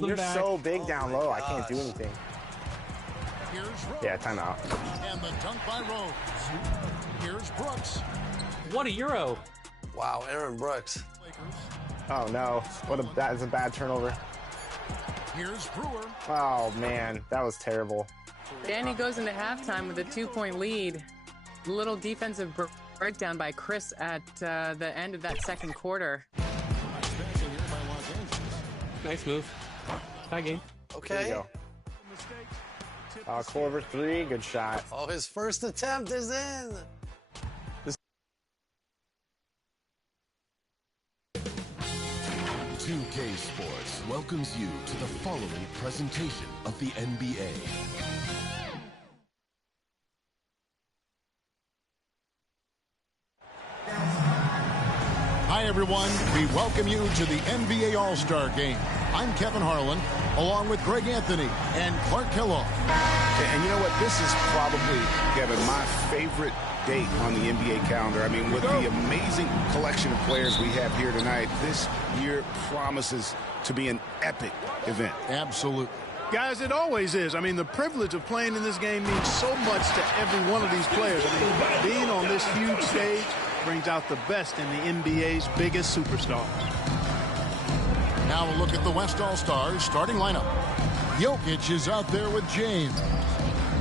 You're so big down low, I can't do anything. Yeah, timeout. And the dunk by Rose. Here's Brooks. What a Euro. Wow, Aaron Brooks. Oh no, that is a bad turnover. Here's Brewer. Oh man, that was terrible. Danny goes into halftime with a 2-point lead. Little defensive breakdown by Chris at the end of that second quarter. Nice move. Tie game. Okay. Corver 3, good shot. Oh, his first attempt is in. 2K Sports welcomes you to the following presentation of the NBA. Hi, everyone. We welcome you to the NBA All-Star Game. I'm Kevin Harlan, along with Greg Anthony and Clark Kellogg. And you know what? This is probably, Kevin, my favorite date on the NBA calendar. I mean, with the amazing collection of players we have here tonight, this year promises to be an epic event. Absolutely. Guys, it always is. I mean, the privilege of playing in this game means so much to every one of these players. I mean, being on this huge stage brings out the best in the NBA's biggest superstars. Now a look at the West All-Stars starting lineup. Jokic is out there with James.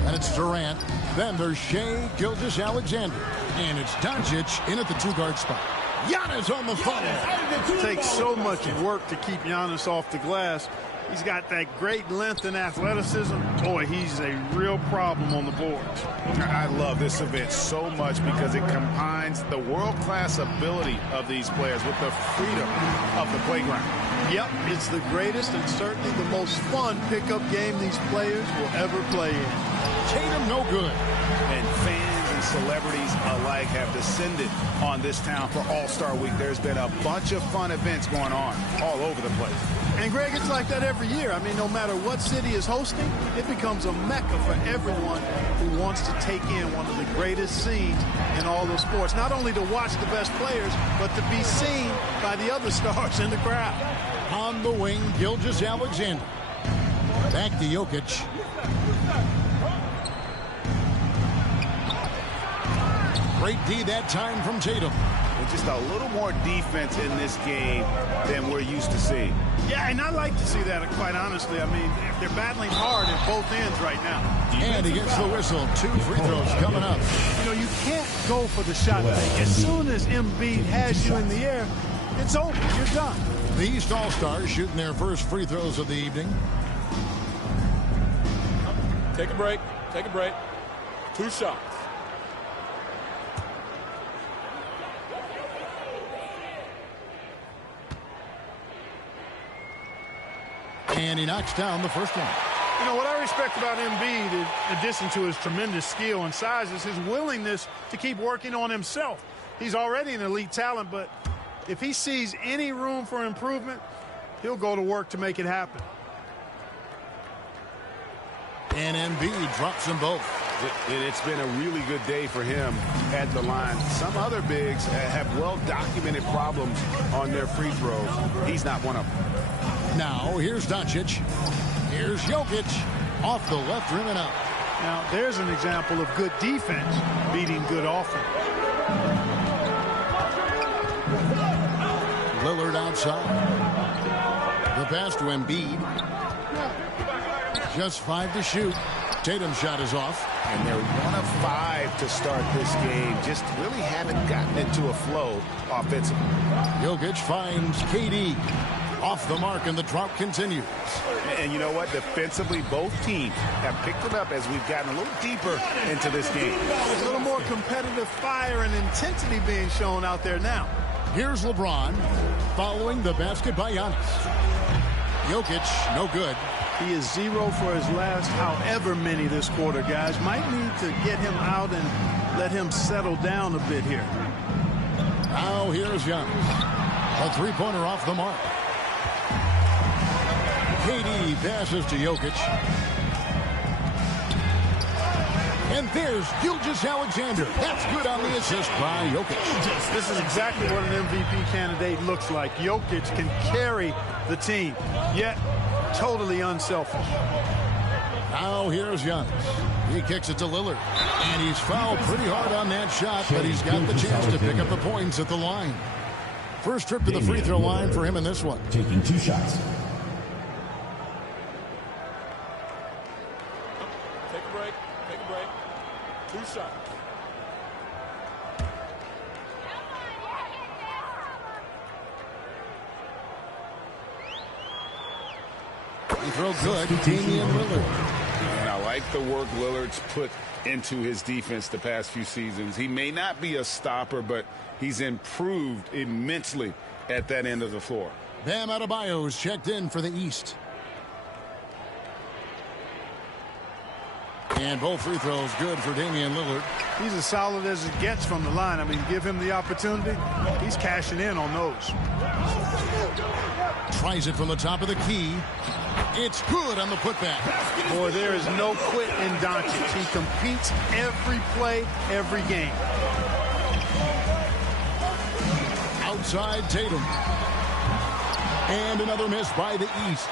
And it's Durant. Then there's Shea Gilgeous-Alexander. And it's Doncic in at the two-guard spot. Giannis on the phone. It takes so much work to keep Giannis off the glass. He's got that great length and athleticism. Boy, he's a real problem on the boards. I love this event so much because it combines the world-class ability of these players with the freedom of the playground. Yep, it's the greatest and certainly the most fun pickup game these players will ever play in. Tatum no good. And fans and celebrities alike have descended on this town for All-Star Week. There's been a bunch of fun events going on all over the place. And, Greg, it's like that every year. I mean, no matter what city is hosting, it becomes a mecca for everyone who wants to take in one of the greatest scenes in all the sports. Not only to watch the best players, but to be seen by the other stars in the crowd. On the wing, Gilgeous-Alexander. Back to Jokic. Great D that time from Tatum. With just a little more defense in this game than we're used to seeing. Yeah, and I like to see that, quite honestly. I mean, they're battling hard at both ends right now. And he gets the whistle. 2 free throws coming up. You know, you can't go for the shot fake. As soon as Embiid has you in the air, it's over. You're done. The East All-Stars shooting their first free throws of the evening. Take a break. Take a break. 2 shots. And he knocks down the first one. You know, what I respect about Embiid, in addition to his tremendous skill and size, is his willingness to keep working on himself. He's already an elite talent, but if he sees any room for improvement, he'll go to work to make it happen. And Embiid drops them both. It's been a really good day for him at the line. Some other bigs have well-documented problems on their free throws. He's not one of them. Now, here's Doncic. Here's Jokic. Off the left rim and out. Now, there's an example of good defense beating good offense. Lillard outside. The pass to Embiid. Just 5 to shoot. Tatum's shot is off. And they're 1 of 5 to start this game. Just really haven't gotten into a flow offensively. Jokic finds KD. Off the mark, and the drought continues. And you know what? Defensively, both teams have picked it up as we've gotten a little deeper into this game. There's a little more competitive fire and intensity being shown out there now. Here's LeBron following the basket by Giannis. Jokic, no good. He is 0 for his last however many this quarter, guys. Might need to get him out and let him settle down a bit here. Now here's Giannis. A three-pointer off the mark. KD passes to Jokic. And there's Gilgeous-Alexander. That's good on the assist by Jokic. This is exactly what an MVP candidate looks like. Jokic can carry the team. Yet, totally unselfish. Now here's Giannis. He kicks it to Lillard. And he's fouled pretty hard on that shot, but he's got the chance to pick up the points at the line. First trip to the free throw line for him in this one. Taking 2 shots. Take a break. Take a break. 2 shots. He throws good. Damian Lillard. And I like the work Lillard's put into his defense the past few seasons. He may not be a stopper, but he's improved immensely at that end of the floor. Bam Adebayo's checked in for the East. And both free throws good for Damian Lillard. He's as solid as it gets from the line. I mean, give him the opportunity. He's cashing in on those. Tries it from the top of the key. It's good on the putback. Boy, there is no quit in Doncic. He competes every play, every game. Outside Tatum. And another miss by the East.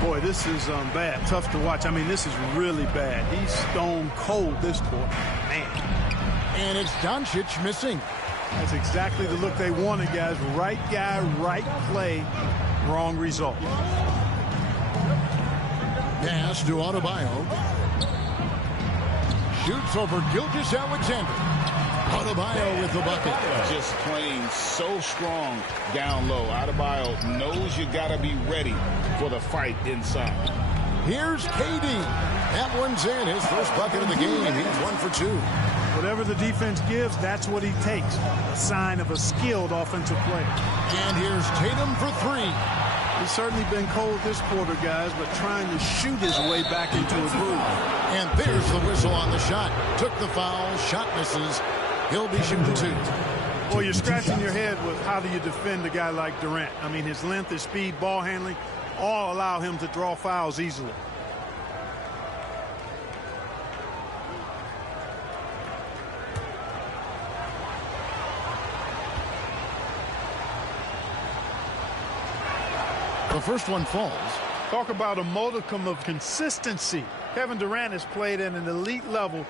Boy, this is bad. Tough to watch. I mean, this is really bad. He's stone cold this quarter. Man. And it's Doncic missing. That's exactly the look they wanted, guys. Right guy, right play, wrong result. Pass to Adebayo. Shoots over Gilgeous-Alexander. Adebayo with the bucket. Just playing so strong down low. Adebayo knows you got to be ready for the fight inside. Here's KD. That one's in. His first bucket of the game. He's 1 for 2. Whatever the defense gives, that's what he takes. A sign of a skilled offensive player. And here's Tatum for 3. He's certainly been cold this quarter, guys, but trying to shoot his way back into a groove. And there's the whistle on the shot. Took the foul. Shot misses. He'll be shooting 2. Well, you're scratching your head with how do you defend a guy like Durant. I mean, his length, his speed, ball handling, all allow him to draw fouls easily. The first one falls. Talk about a modicum of consistency. Kevin Durant has played at an elite level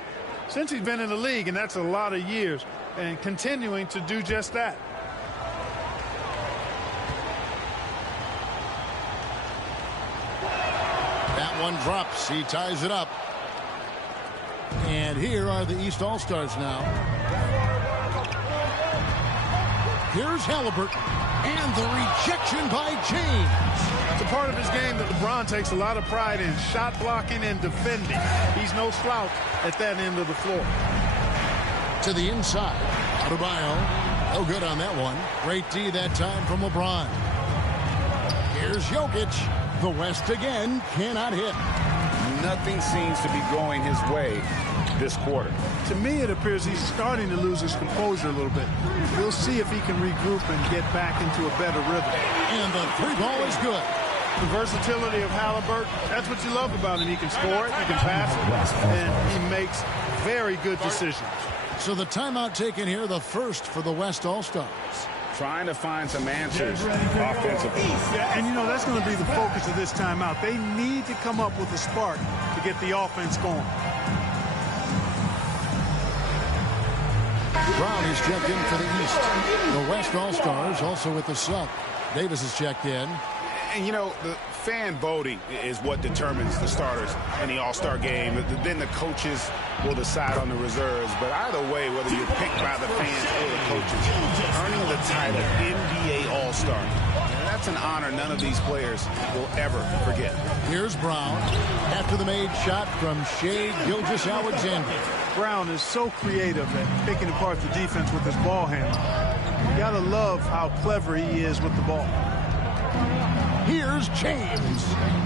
since he's been in the league, and that's a lot of years, and continuing to do just that. That one drops. He ties it up. And here are the East All-Stars now. Here's Halliburton. And the rejection by James. It's a part of his game that LeBron takes a lot of pride in, shot blocking and defending. He's no slouch at that end of the floor. To the inside. Adebayo. No good on that one. Great D that time from LeBron. Here's Jokic. The West again cannot hit. Nothing seems to be going his way this quarter. To me, it appears he's starting to lose his composure a little bit. We'll see if he can regroup and get back into a better rhythm. And the 3 ball is good. The versatility of Halliburton, that's what you love about him. He can score it, he can pass it, and he makes very good decisions. So the timeout taken here, the first for the West All-Stars. Trying to find some answers offensively. Yeah, and, you know, that's going to be the focus of this timeout. They need to come up with a spark to get the offense going. Brown is checked in for the East. The West All-Stars also with the sub. Davis is checked in. And, you know, the fan voting is what determines the starters in the All-Star game. Then the coaches will decide on the reserves. But either way, whether you're picked by the fans or the coaches, earning the title NBA All-Star, that's an honor none of these players will ever forget. Here's Brown after the made shot from Shai Gilgeous-Alexander. Brown is so creative at picking apart the defense with his ball handle. You got to love how clever he is with the ball. Here's James.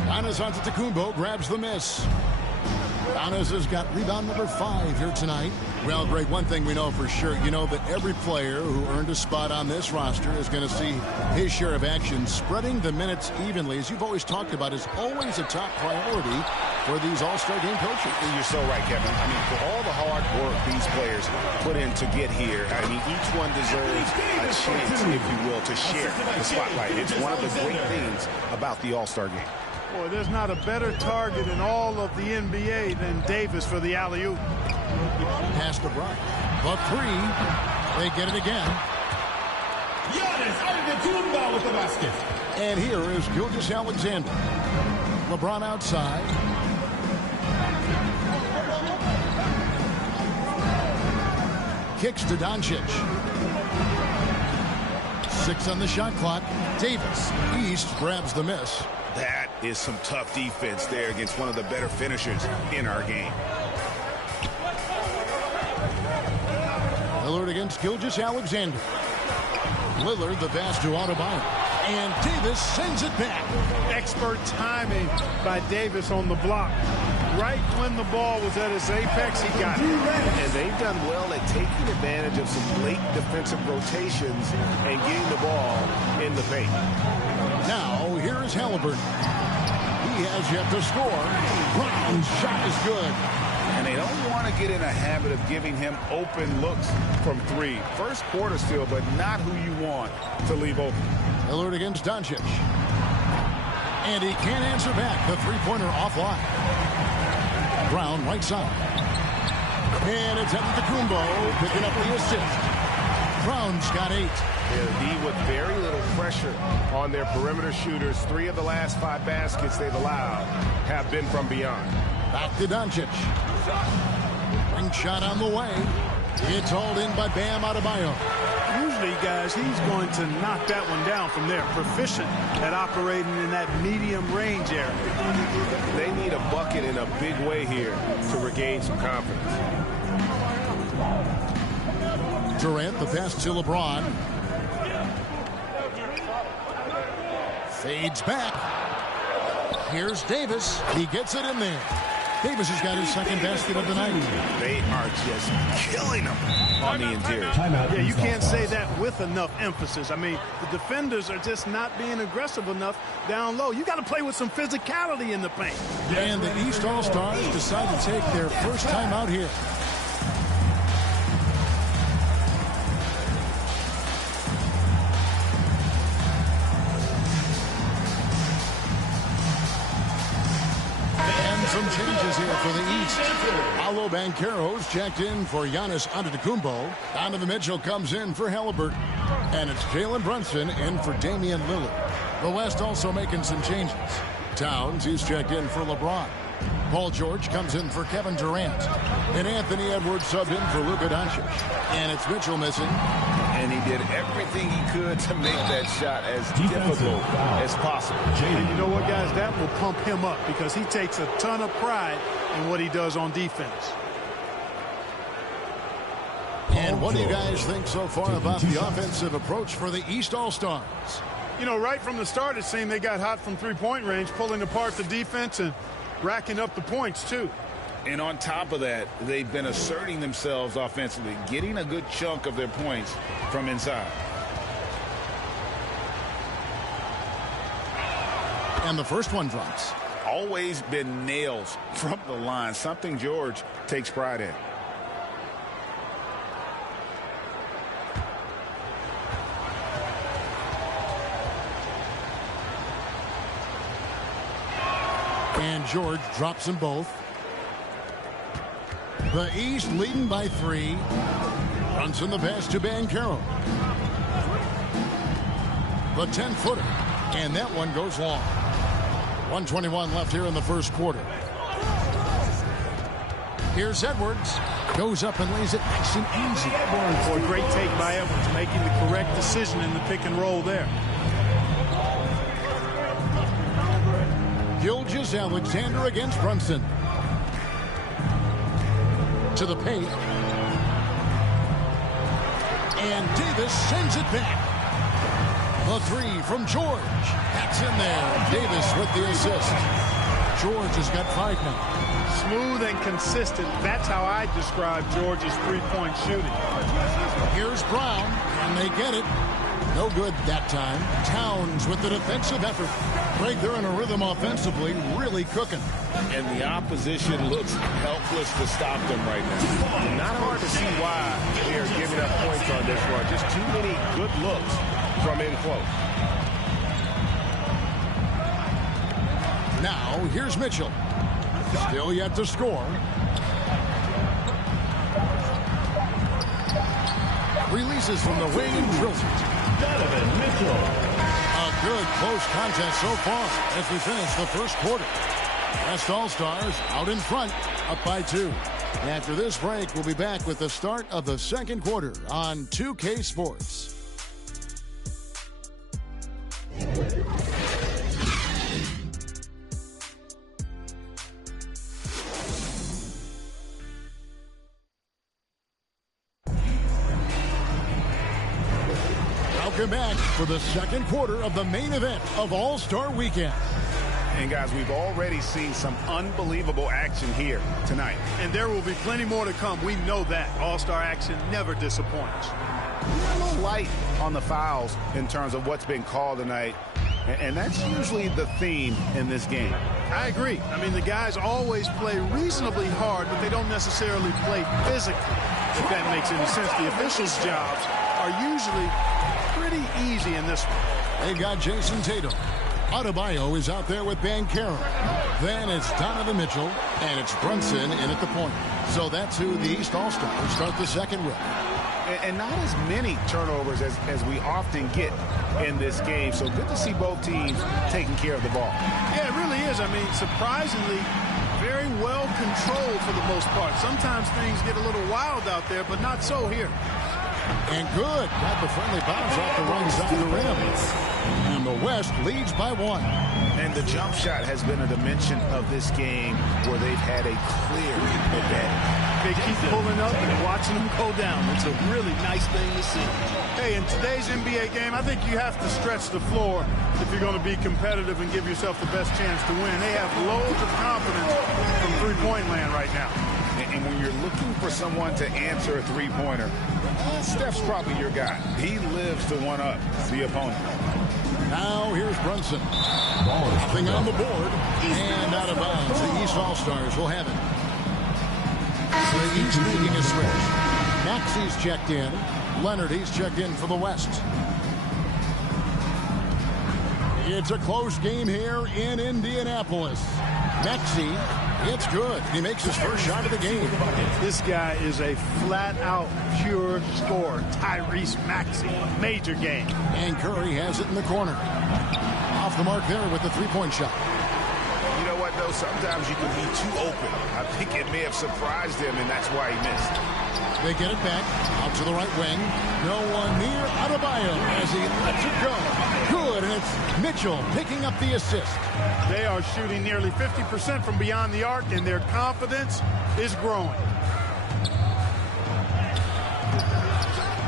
Giannis Antetokounmpo grabs the miss. Giannis has got rebound number 5 here tonight. Well, Greg, one thing we know for sure, you know that every player who earned a spot on this roster is going to see his share of action. Spreading the minutes evenly, as you've always talked about, is always a top priority for these All-Star game coaches. You're so right, Kevin. I mean, for all the hard work these players put in to get here, I mean, each one deserves a chance, if you will, to share the spotlight. It's one of the great things about the All-Star game. Boy, there's not a better target in all of the NBA than Davis for the alley-oop. Pass to Brown. The three. They get it again. With the basket. And here is Gilgeous Alexander. LeBron outside. Kicks to Doncic. 6 on the shot clock. Davis. East grabs the miss. That is some tough defense there against one of the better finishers in our game. Lillard against Gilgeous Alexander. Lillard the pass to Adebayo. And Davis sends it back. Expert timing by Davis on the block. Right when the ball was at its apex, he got it. And they've done well at taking advantage of some late defensive rotations and getting the ball in the paint. Now, here is Halliburton. He has yet to score. Brown's shot is good. And they don't want to get in a habit of giving him open looks from three. First quarter still, but not who you want to leave open. Lillard against Doncic. And he can't answer back. The three-pointer offline. Brown right side. And it's Antetokounmpo picking up the assist. Brown's got 8. They'll be with very little pressure on their perimeter shooters. 3 of the last 5 baskets they've allowed have been from beyond. Back to Doncic. Ring shot on the way. It's hauled in by Bam Adebayo. Usually, guys, he's going to knock that one down from there. Proficient at operating in that medium range area. They need a bucket in a big way here to regain some confidence. Durant, the pass to LeBron. Fades back. Here's Davis. He gets it in there. Davis has got his second basket of the night. They are just killing them on the interior. Yeah, you can't say that with enough emphasis. I mean, the defenders are just not being aggressive enough down low. You got to play with some physicality in the paint. And the East All-Stars decide to take their first time out here. Some changes here for the East. Paolo Banchero's checked in for Giannis Antetokounmpo. Donovan Mitchell comes in for Halliburton. And it's Jalen Brunson in for Damian Lillard. The West also making some changes. Towns, he's checked in for LeBron. Paul George comes in for Kevin Durant. And Anthony Edwards subbed in for Luka Doncic. And it's Mitchell missing. And he did everything he could to make that shot as difficult as possible. And you know what, guys? That will pump him up because he takes a ton of pride in what he does on defense. And what do you guys think so far about the offensive approach for the East All-Stars? You know, right from the start, it seemed they got hot from three-point range, pulling apart the defense and racking up the points, too. And on top of that, they've been asserting themselves offensively, getting a good chunk of their points from inside. And the first one drops. Always been nails from the line, something George takes pride in. And George drops them both. The East leading by 3. Runs in the pass to Banchero. The 10-footer. And that one goes long. 1:21 left here in the first quarter. Here's Edwards. Goes up and lays it nice and easy. Boy, great take by Edwards, making the correct decision in the pick and roll there. Gilgeous Alexander against Brunson. To the paint. And Davis sends it back. The 3 from George. That's in there. Davis with the assist. George has got 5 now. Smooth and consistent. That's how I describe George's three-point shooting. Here's Brown, and they get it. No good that time. Towns with the defensive effort. Greg, they're in a rhythm offensively, really cooking. And the opposition looks helpless to stop them right now. Not hard to see why they are giving up points on this run. Just too many good looks from in close. Now, here's Mitchell. Still yet to score. Releases from the wing and drills it. A good close contest so far as we finish the first quarter. West All-Stars out in front, up by 2. After this break, we'll be back with the start of the second quarter on 2K Sports. Welcome back for the second quarter of the main event of All-Star Weekend. And guys, we've already seen some unbelievable action here tonight. And there will be plenty more to come. We know that. All-Star action never disappoints. A little light on the fouls in terms of what's been called tonight. And that's usually the theme in this game. I agree. I mean, the guys always play reasonably hard, but they don't necessarily play physically, if that makes any sense. The officials' jobs are usually pretty easy in this one. They've got Jason Tatum. Adebayo is out there with Banchero. Then it's Donovan Mitchell, and it's Brunson in at the point. So that's who the East All-Stars start the second with. And not as many turnovers as we often get in this game. So good to see both teams taking care of the ball. Yeah, it really is. I mean, surprisingly, very well controlled for the most part. Sometimes things get a little wild out there, but not so here. And good. Got the friendly bounce off the right side of the rim. And the West leads by 1. And the jump shot has been a dimension of this game where they've had a clear advantage. They keep pulling up and watching them go down. It's a really nice thing to see. Hey, in today's NBA game, I think you have to stretch the floor if you're going to be competitive and give yourself the best chance to win. They have loads of confidence from three-point land right now. And when you're looking for someone to answer a three-pointer, Steph's probably your guy. He lives to one-up the opponent. Now here's Brunson. Nothing on the board. And out of bounds. The East All-Stars will have it. So each making a switch. Maxi's checked in. Leonard, he's checked in for the West. It's a close game here in Indianapolis. Maxi, it's good. He makes his first shot of the game. This guy is a flat-out pure scorer. Tyrese Maxey. Major game. And Curry has it in the corner. Off the mark there with the three-point shot. You know what, though? Sometimes you can be too open. I think it may have surprised him, and that's why he missed. They get it back. Out to the right wing. No one near Adebayo as he lets it go. Good, and it's Mitchell picking up the assist. They are shooting nearly 50% from beyond the arc, and their confidence is growing.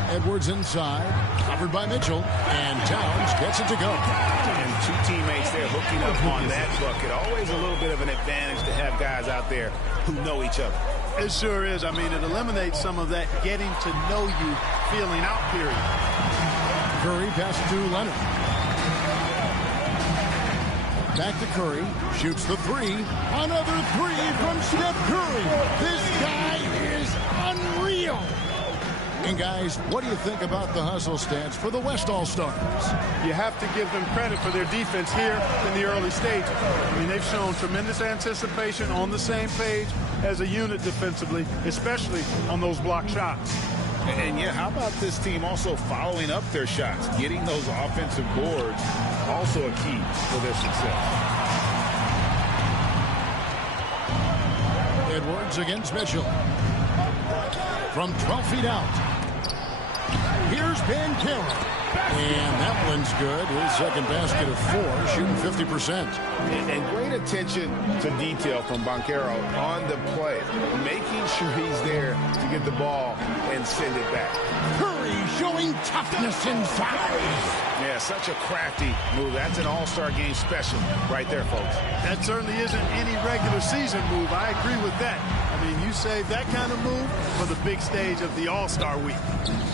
Edwards inside, covered by Mitchell, and Towns gets it to go. And two teammates there hooking up on that bucket. Always a little bit of an advantage to have guys out there who know each other. It sure is. I mean, it eliminates some of that getting to know you feeling out period. Curry passes to Leonard. Back to Curry. Shoots the three. Another three from Steph Curry. This guy is unreal. And guys, what do you think about the hustle stats for the West All-Stars? You have to give them credit for their defense here in the early stages. I mean, they've shown tremendous anticipation, on the same page as a unit defensively, especially on those block shots. And yeah, how about this team also following up their shots, getting those offensive boards, also a key for their success. Edwards against Mitchell. From 12 feet out. Here's Banchero. And that one's good. His second basket of 4, shooting 50%. And great attention to detail from Banchero on the play, making sure he's there to get the ball and send it back. Curry showing toughness inside. Yeah, such a crafty move. That's an all-star game special right there, folks. That certainly isn't any regular season move. I agree with that. I mean, you save that kind of move for the big stage of the All-Star week.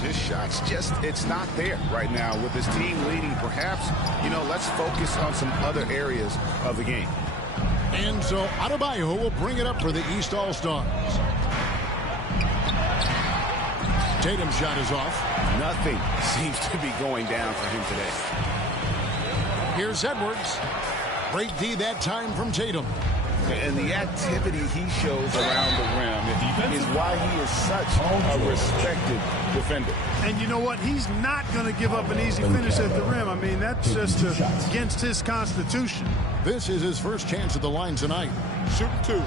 This shot's just, it's not there right now with this team leading. Perhaps, you know, let's focus on some other areas of the game. And so Adebayo will bring it up for the East All-Stars. Tatum's shot is off. Nothing seems to be going down for him today. Here's Edwards. Great D that time from Tatum. And the activity he shows around the rim is why he is such a respected defender. And you know what? He's not going to give up an easy finish at the rim. I mean, that's just against his constitution. This is his first chance at the line tonight. Shoot 2.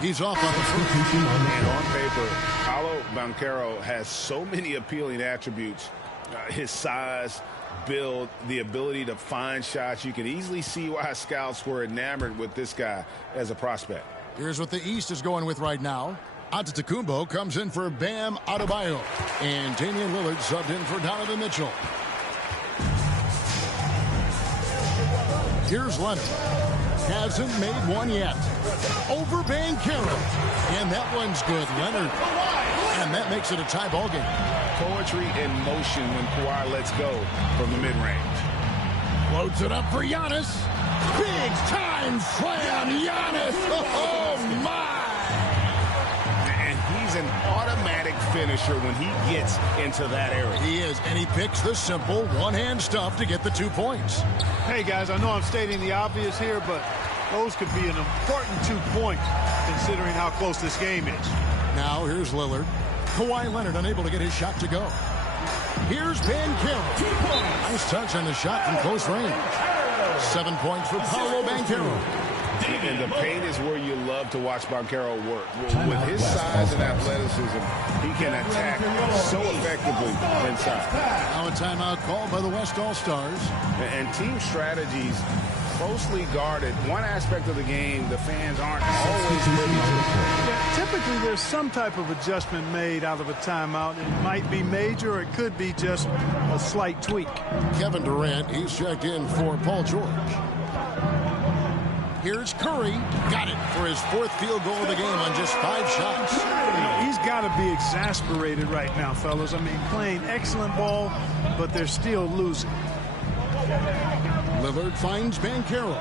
He's off on the first. And on paper, Paolo Banchero has so many appealing attributes. His size, build, the ability to find shots. You can easily see why scouts were enamored with this guy as a prospect. Here's what the East is going with right now. Antetokounmpo comes in for Bam Adebayo. And Damian Lillard subbed in for Donovan Mitchell. Here's Leonard. Hasn't made one yet. Over Banchero. And that one's good, Leonard. And that makes it a tie ball game. Poetry in motion when Kawhi lets go from the mid-range. Floats it up for Giannis. Big time slam, Giannis. Oh, my. And he's an automatic finisher when he gets into that area. He is, and he picks the simple one-hand stuff to get the 2 points. Hey, guys, I know I'm stating the obvious here, but those could be an important 2 points considering how close this game is. Now here's Lillard. Kawhi Leonard unable to get his shot to go. Here's Banchero. Nice touch on the shot from close range. 7 points for Paolo Banchero. And the paint is where you love to watch Banchero work. With his size and athleticism, he can attack so effectively inside. Now a timeout called by the West All-Stars. And team strategies closely guarded. One aspect of the game the fans aren't always privy to. Yeah, typically there's some type of adjustment made out of a timeout. It might be major or it could be just a slight tweak. Kevin Durant, he's checked in for Paul George. Here's Curry. Got it for his 4th field goal of the game on just 5 shots. You know, he's got to be exasperated right now, fellas. I mean, playing excellent ball, but they're still losing. Lillard finds Banchero.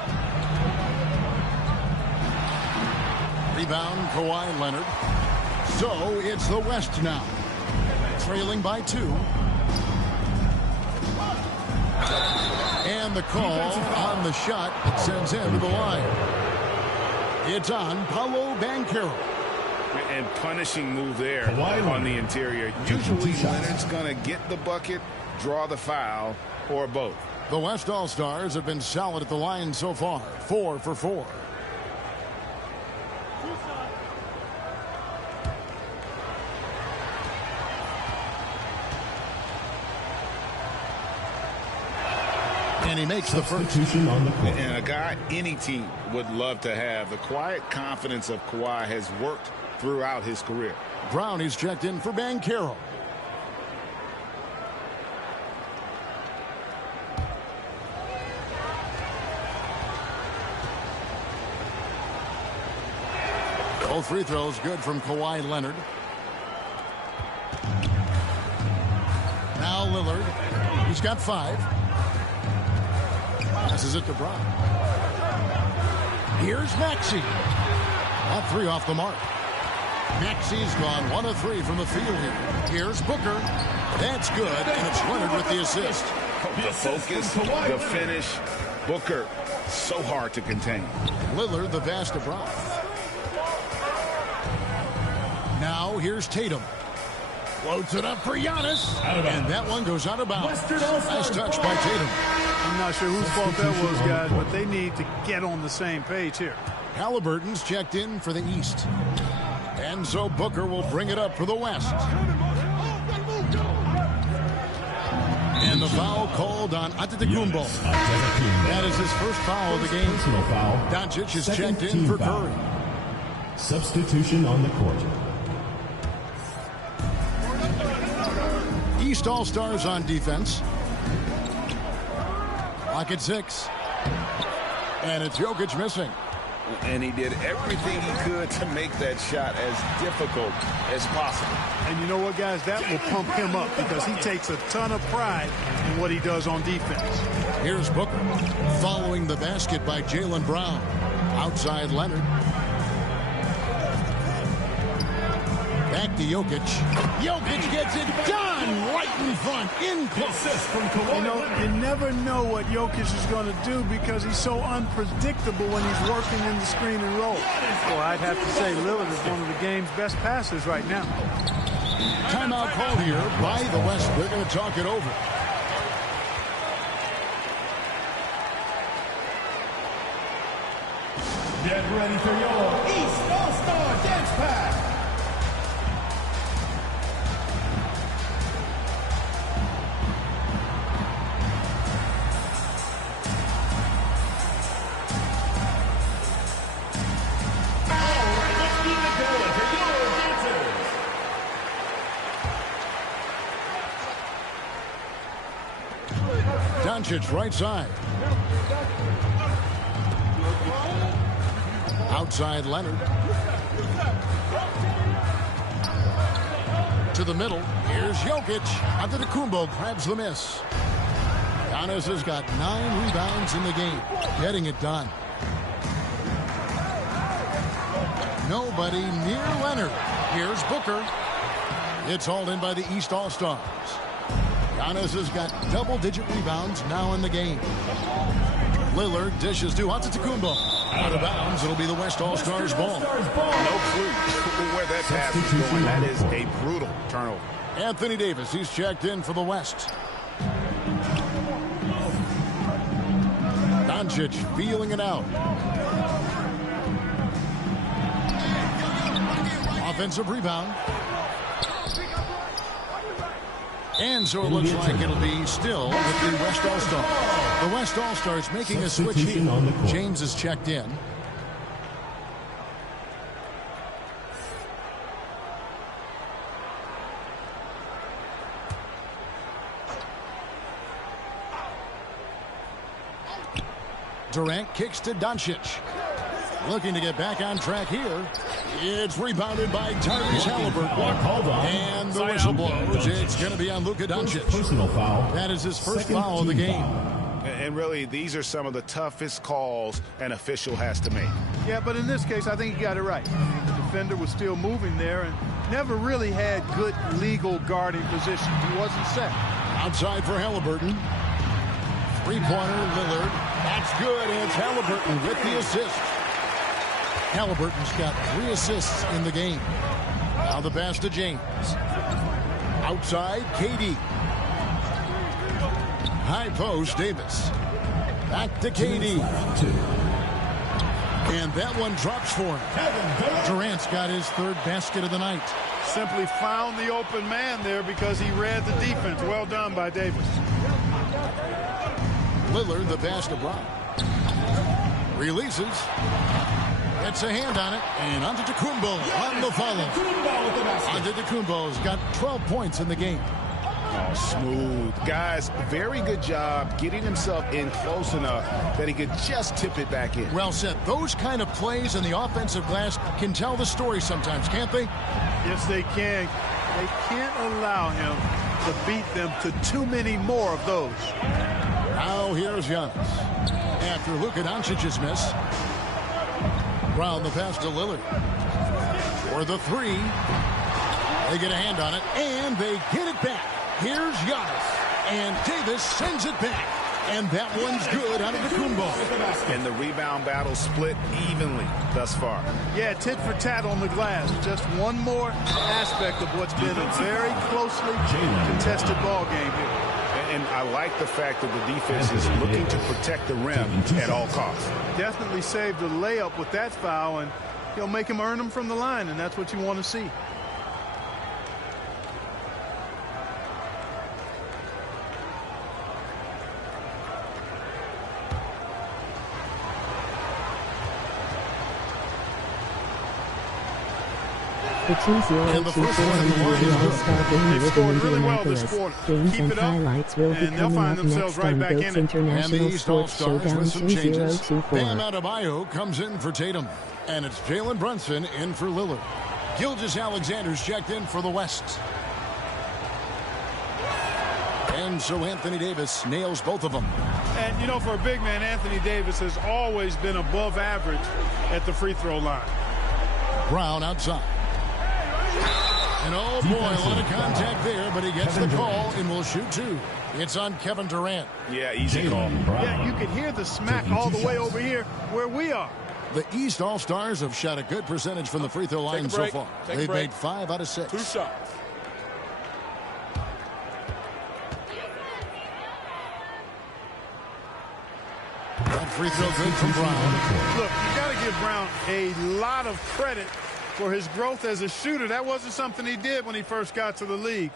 Rebound, Kawhi Leonard. So it's the West now. Trailing by 2. And the call on the shot that sends him to the line. It's on Paolo Banchero. And punishing move there on the interior. Usually Leonard's going to get the bucket, draw the foul, or both. The West All-Stars have been solid at the line so far. 4 for 4. And he makes the first. And a guy any team would love to have. The quiet confidence of Kawhi has worked throughout his career. Brown is checked in for Banchero. Both free throws good from Kawhi Leonard. Now Lillard. He's got 5. Passes it to Brown. Here's Maxey. That 3 off the mark. Maxey's gone 1 of 3 from the field here. Here's Booker. That's good, and it's Leonard with the assist. The focus, the finish. Booker, so hard to contain. Lillard, the pass to Brown. Now here's Tatum. Floats it up for Giannis. And that one goes out of bounds. Nice touch by Tatum. I'm not sure whose fault that was, guys, but they need to get on the same page here. Halliburton's checked in for the East. And so Booker will bring it up for the West. And the foul called on Antetokounmpo. That is his first foul of the game. Doncic is checked in for Curry. Substitution on the court. East All-Stars on defense. Clock at 6. And it's Jokic missing. And he did everything he could to make that shot as difficult as possible. And you know what, guys? That will pump him up because he takes a ton of pride in what he does on defense. Here's Booker following the basket by Jaylen Brown. Outside Leonard. Back to Jokic. Jokic gets it done right in front, in close. You know, you never know what Jokic is going to do because he's so unpredictable when he's working in the screen and roll. Well, I'd have to say Lillard is one of the game's best passers right now. Timeout called here by the West. They're going to talk it over. Get ready for your East All-Star Dance Pack. Doncic right side. Outside Leonard. To the middle. Here's Jokic. Antetokounmpo grabs the miss. Giannis has got 9 rebounds in the game. Getting it done. Nobody near Leonard. Here's Booker. It's hauled in by the East All-Stars. Giannis has got double-digit rebounds now in the game. Lillard dishes to Antetokounmpo. Out of bounds. It'll be the West All-Stars ball. No clue where that pass is going. That is a brutal turnover. Anthony Davis, he's checked in for the West. Doncic feeling it out. Offensive rebound. And so it looks like it'll be still with the West All-Stars. The West All-Stars making a switch here. James is checked in. Durant kicks to Doncic. Looking to get back on track here. It's rebounded by Tyrese Halliburton. And the whistle blows. It's going to be on Luka Doncic. Personal foul. That is his first foul of the game. And really, these are some of the toughest calls an official has to make. Yeah, but in this case, I think he got it right. I mean, the defender was still moving there and never really had good legal guarding position. He wasn't set. Outside for Halliburton. Three-pointer, Lillard. That's good. And it's Halliburton with the assist. Halliburton's got 3 assists in the game. Now the pass to James. Outside, KD. High post, Davis. Back to KD. And that one drops for him. Durant's got his 3rd basket of the night. Simply found the open man there because he read the defense. Well done by Davis. Lillard, the pass to Brown. Releases. Gets a hand on it. And Antetokounmpo on the follow. Antetokounmpo's got 12 points in the game. Oh, smooth. Guys, very good job getting himself in close enough that he could just tip it back in. Well said. Those kind of plays in the offensive glass can tell the story sometimes, can't they? Yes, they can. They can't allow him to beat them to too many more of those. Now here's Giannis. After Luka Doncic's miss. Brown the pass to Lillard. For the 3. They get a hand on it, and they get it back. Here's Giannis. And Davis sends it back. And that one's good out of the Antetokounmpo. And the rebound battle split evenly thus far. Yeah, tit for tat on the glass. Just one more aspect of what's been a very closely contested ball game here. And I like the fact that the defense is looking to protect the rim at all costs. Definitely saved a layup with that foul, and he'll make him earn them from the line, and that's what you want to see. The 2-0-2-4 All-Star Game with Indianapolis. Games and highlights will be coming up next on GOAT's International Sports Showdown 2-0-2-4. Bam Adebayo comes in for Tatum. And it's Jalen Brunson in for Lillard. Gilgeous-Alexander's checked in for the West. And so Anthony Davis nails both of them. And, you know, for a big man, Anthony Davis has always been above average at the free throw line. Brown outside. And oh boy, a lot of contact there, but he gets the call and will shoot 2. It's on Kevin Durant. Yeah, easy call. Yeah, you can hear the smack all the way over here where we are. The East All-Stars have shot a good percentage from the free throw line so far. They've made 5 out of 6. 2 shots. That free throw good from Brown. Look, you got to give Brown a lot of credit for his growth as a shooter. That wasn't something he did when he first got to the league.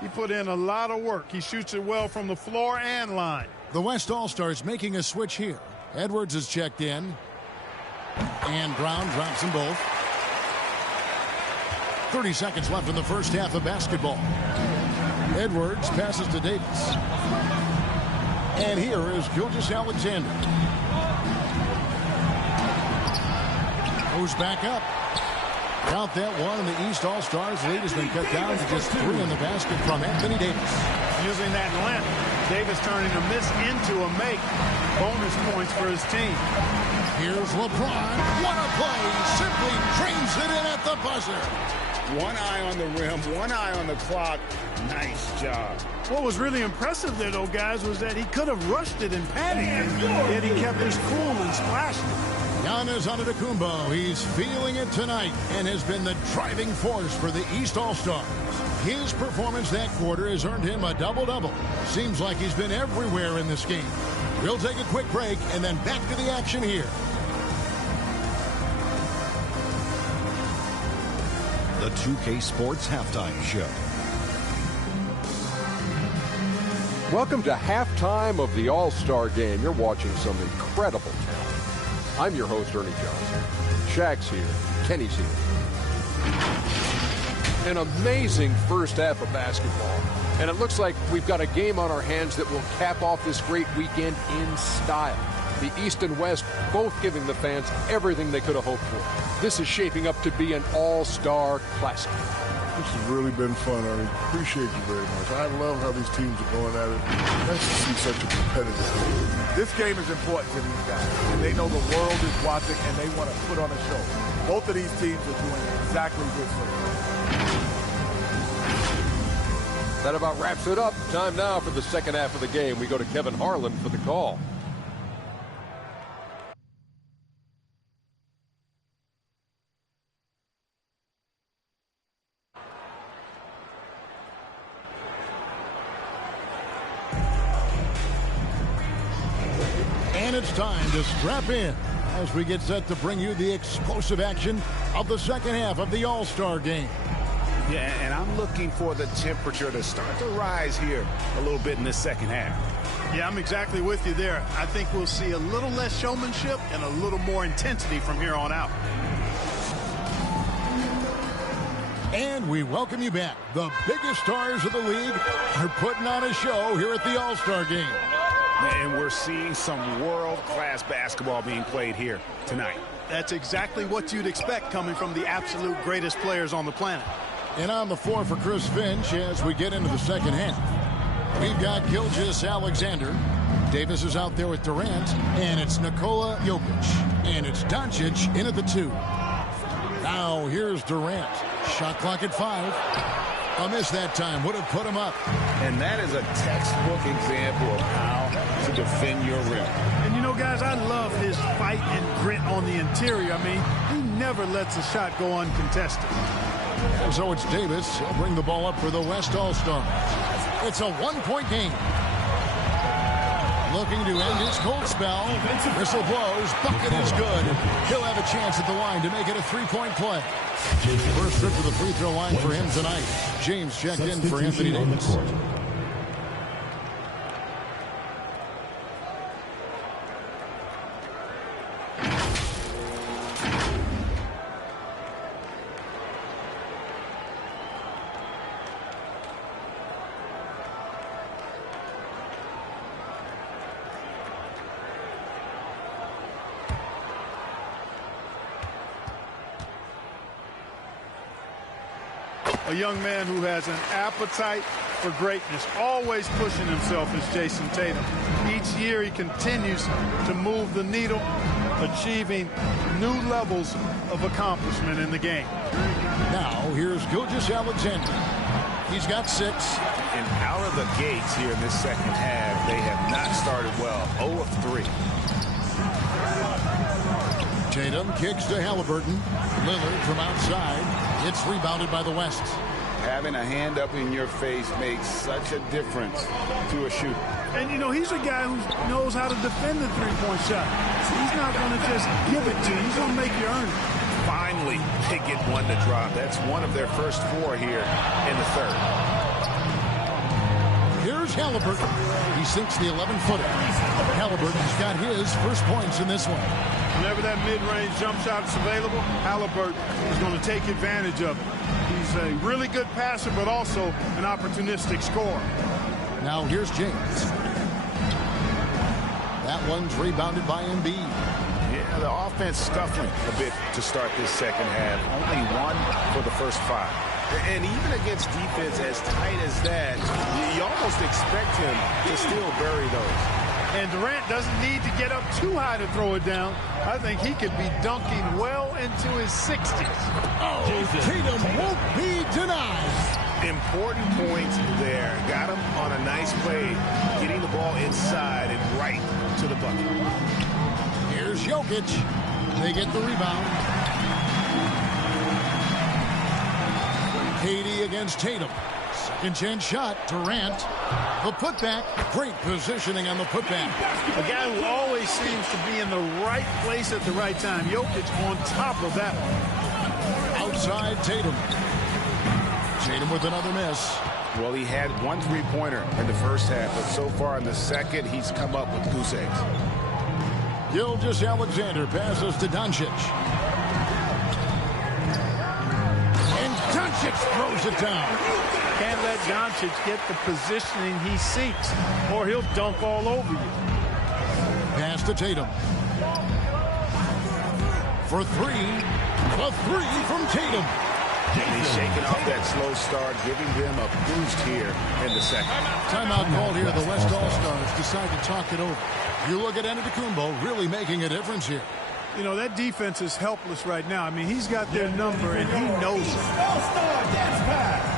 He put in a lot of work. He shoots it well from the floor and line. The West All-Stars making a switch here. Edwards is checked in. And Brown drops them both. 30 seconds left in the first half of basketball. Edwards passes to Davis. And here is Gilgeous-Alexander. Goes back up. Count that one, and the East All-Stars lead has been cut down to just 3 in the basket from Anthony Davis. Using that length, Davis turning a miss into a make. Bonus points for his team. Here's LeBron. What a play. Simply trains it in at the buzzer. One eye on the rim, one eye on the clock. Nice job. What was really impressive there, though, guys, was that he could have rushed it in panic, yet he kept his cool and splashed it. Giannis Antetokounmpo, he's feeling it tonight and has been the driving force for the East All-Stars. His performance that quarter has earned him a double-double. Seems like he's been everywhere in this game. We'll take a quick break and then back to the action here. The 2K Sports Halftime Show. Welcome to halftime of the All-Star Game. You're watching some incredible talent. I'm your host, Ernie Johnson. Shaq's here. Kenny's here. An amazing first half of basketball. And it looks like we've got a game on our hands that will cap off this great weekend in style. The East and West both giving the fans everything they could have hoped for. This is shaping up to be an all-star classic. This has really been fun, Ernie. Appreciate you very much. I love how these teams are going at it. Nice to see such a competitive game. This game is important to these guys, and they know the world is watching, and they want to put on a show. Both of these teams are doing exactly this. That about wraps it up. Time now for the second half of the game. We go to Kevin Harlan for the call. And it's time to strap in as we get set to bring you the explosive action of the second half of the All-Star Game. Yeah, and I'm looking for the temperature to start to rise here a little bit in the second half. Yeah, I'm exactly with you there. I think we'll see a little less showmanship and a little more intensity from here on out. And we welcome you back. The biggest stars of the league are putting on a show here at the All-Star Game. And we're seeing some world-class basketball being played here tonight. That's exactly what you'd expect coming from the absolute greatest players on the planet. And on the floor for Chris Finch as we get into the second half. We've got Gilgeous-Alexander. Davis is out there with Durant. And it's Nikola Jokic. And it's Doncic in at the 2. Now here's Durant. Shot clock at 5. A miss that time would have put him up. And that is a textbook example of how to defend your rim. And you know, guys, I love his fight and grit on the interior. I mean, he never lets a shot go uncontested. And so it's Davis. He'll bring the ball up for the West All-Stars. It's a one-point game. Looking to end his cold spell. Whistle blows. Bucket is good. He'll have a chance at the line to make it a three-point play. First trip to the free throw line for him tonight. James checked in for Anthony Davis. A young man who has an appetite for greatness, always pushing himself is Jason Tatum. Each year he continues to move the needle, achieving new levels of accomplishment in the game. Now here's Gilgeous-Alexander. He's got 6. And out of the gates here in this second half, they have not started well. 0 of 3. Tatum kicks to Halliburton. Lillard from outside. It's rebounded by the West. Having a hand up in your face makes such a difference to a shooter. And, you know, he's a guy who knows how to defend the three-point shot. He's not going to just give it to you. He's going to make you earn it. Finally, they get one to drop. That's one of their first 4 here in the third. Here's Halliburton. He sinks the 11-footer. Halliburton's got his first points in this one. Whenever that mid-range jump shot is available, Halliburton is going to take advantage of it. He's a really good passer, but also an opportunistic scorer. Now here's James. That one's rebounded by Embiid. Yeah, the offense scuffling a bit to start this second half. Only 1 for the first 5. And even against defense as tight as that, you almost expect him to still bury those. And Durant doesn't need to get up too high to throw it down. I think he could be dunking well into his 60s. Oh, Tatum won't be denied. Important points there. Got him on a nice play, getting the ball inside and right to the bucket. Here's Jokic. They get the rebound. KD against Tatum. Second chance shot. Durant. The putback. Great positioning on the putback. A guy who always seems to be in the right place at the right time. Jokic on top of that one. Outside Tatum. Tatum with another miss. Well, he had 1 3-pointer in the first half, but so far in the second, he's come up with goose eggs. Gilgeous-Alexander passes to Doncic. And Doncic throws it down. Can't let Doncic get the positioning he seeks, or he'll dunk all over you. Pass to Tatum. For 3. The 3 from Tatum. And he's shaking off that slow start, giving them a boost here in the second. Timeout called here. The West All-Stars decide to talk it over. You look at Antetokounmpo really making a difference here. You know, that defense is helpless right now. I mean, he's got their number, and he knows it. All-Star dance pass.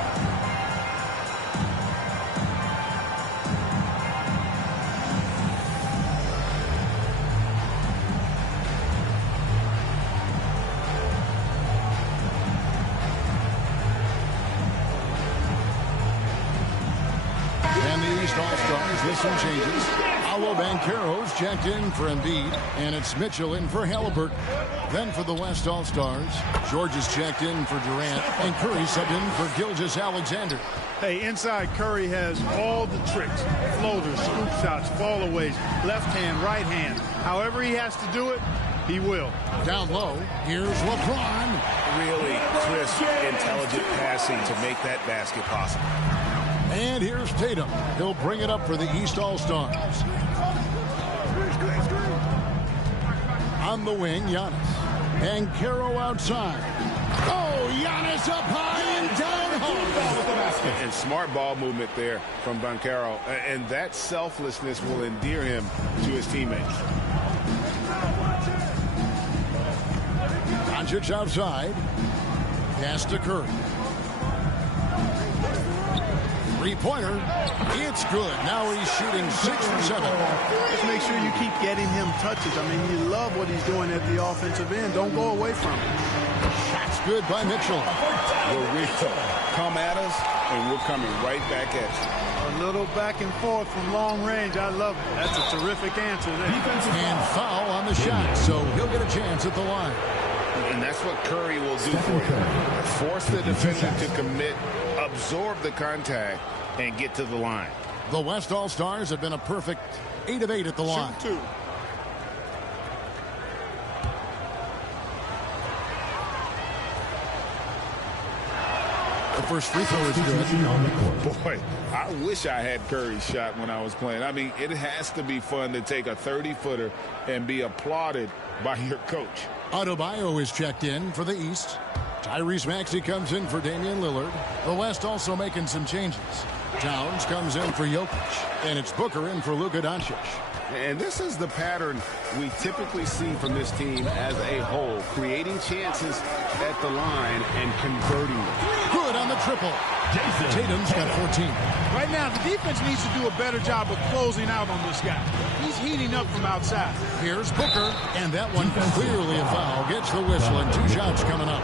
And the East All-Stars with some changes. Paolo Banchero's checked in for Embiid, and it's Mitchell in for Halliburton. Then for the West All-Stars, George is checked in for Durant, and Curry subbed in for Gilgeous-Alexander. Hey, inside Curry has all the tricks. Floaters, scoop shots, fallaways, left hand, right hand. However he has to do it, he will. Down low, here's LeBron. Really crisp, intelligent passing to make that basket possible. And here's Tatum. He'll bring it up for the East All-Stars. On the wing, Giannis. Banchero outside. Oh, Giannis up high and down home. And smart ball movement there from Banchero. And that selflessness will endear him to his teammates. Doncic outside. Pass to Curry. Three-pointer. It's good. Now he's shooting 6 from 7. Just make sure you keep getting him touches. I mean, you love what he's doing at the offensive end. Don't go away from him. Shot's good by Mitchell. We'll come at us, and we're coming right back at you. A little back and forth from long range. I love it. That's a terrific answer there. And foul on the shot, so he'll get a chance at the line. And that's what Curry will do for you. Force the defender to commit, absorb the contact, and get to the line. The West All-Stars have been a perfect 8 of 8 at the line. Shoot 2. The first free throw is good. Boy, I wish I had Curry's shot when I was playing. I mean, it has to be fun to take a 30-footer and be applauded by your coach. Adebayo is checked in for the East. Tyrese Maxey comes in for Damian Lillard. The West also making some changes. Towns comes in for Jokic, and it's Booker in for Luka Doncic. And this is the pattern we typically see from this team as a whole, creating chances at the line and converting them. Good on the triple. Tatum's got 14. Right now, the defense needs to do a better job of closing out on this guy. He's heating up from outside. Here's Booker, and that one clearly a foul. Gets the whistle, and 2 shots coming up.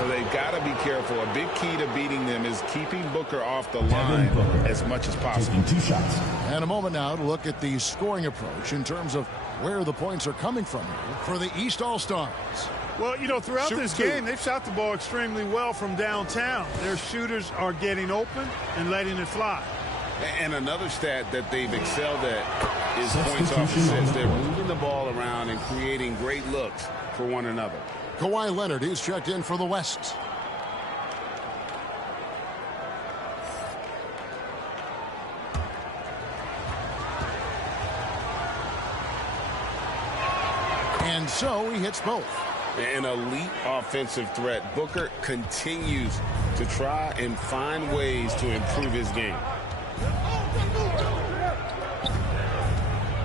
Well, they've got to be careful. A big key to beating them is keeping Booker off the line as much as possible. 2 shots. And a moment now to look at the scoring approach in terms of where the points are coming from for the East All-Stars. Well, you know, throughout this game, they've shot the ball extremely well from downtown. Their shooters are getting open and letting it fly. And another stat that they've excelled at is points off assists. They're moving the ball around and creating great looks for one another. Kawhi Leonard is checked in for the West. And so he hits both. An elite offensive threat. Booker continues to try and find ways to improve his game.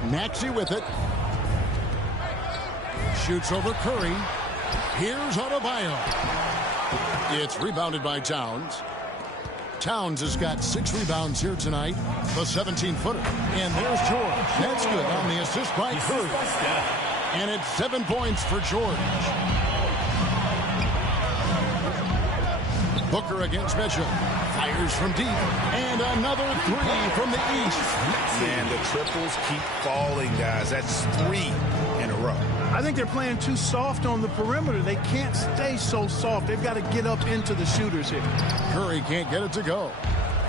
Maxey with it. Shoots over Curry. Here's Adebayo. It's rebounded by Towns. Towns has got 6 rebounds here tonight. The 17-footer. And there's George. That's good on the assist by Curry. And it's 7 points for George. Booker against Mitchell. Fires from deep. And another 3 from the east. And the triples keep falling, guys. That's 3 in a row. I think they're playing too soft on the perimeter. They can't stay so soft. They've got to get up into the shooters here. Curry can't get it to go.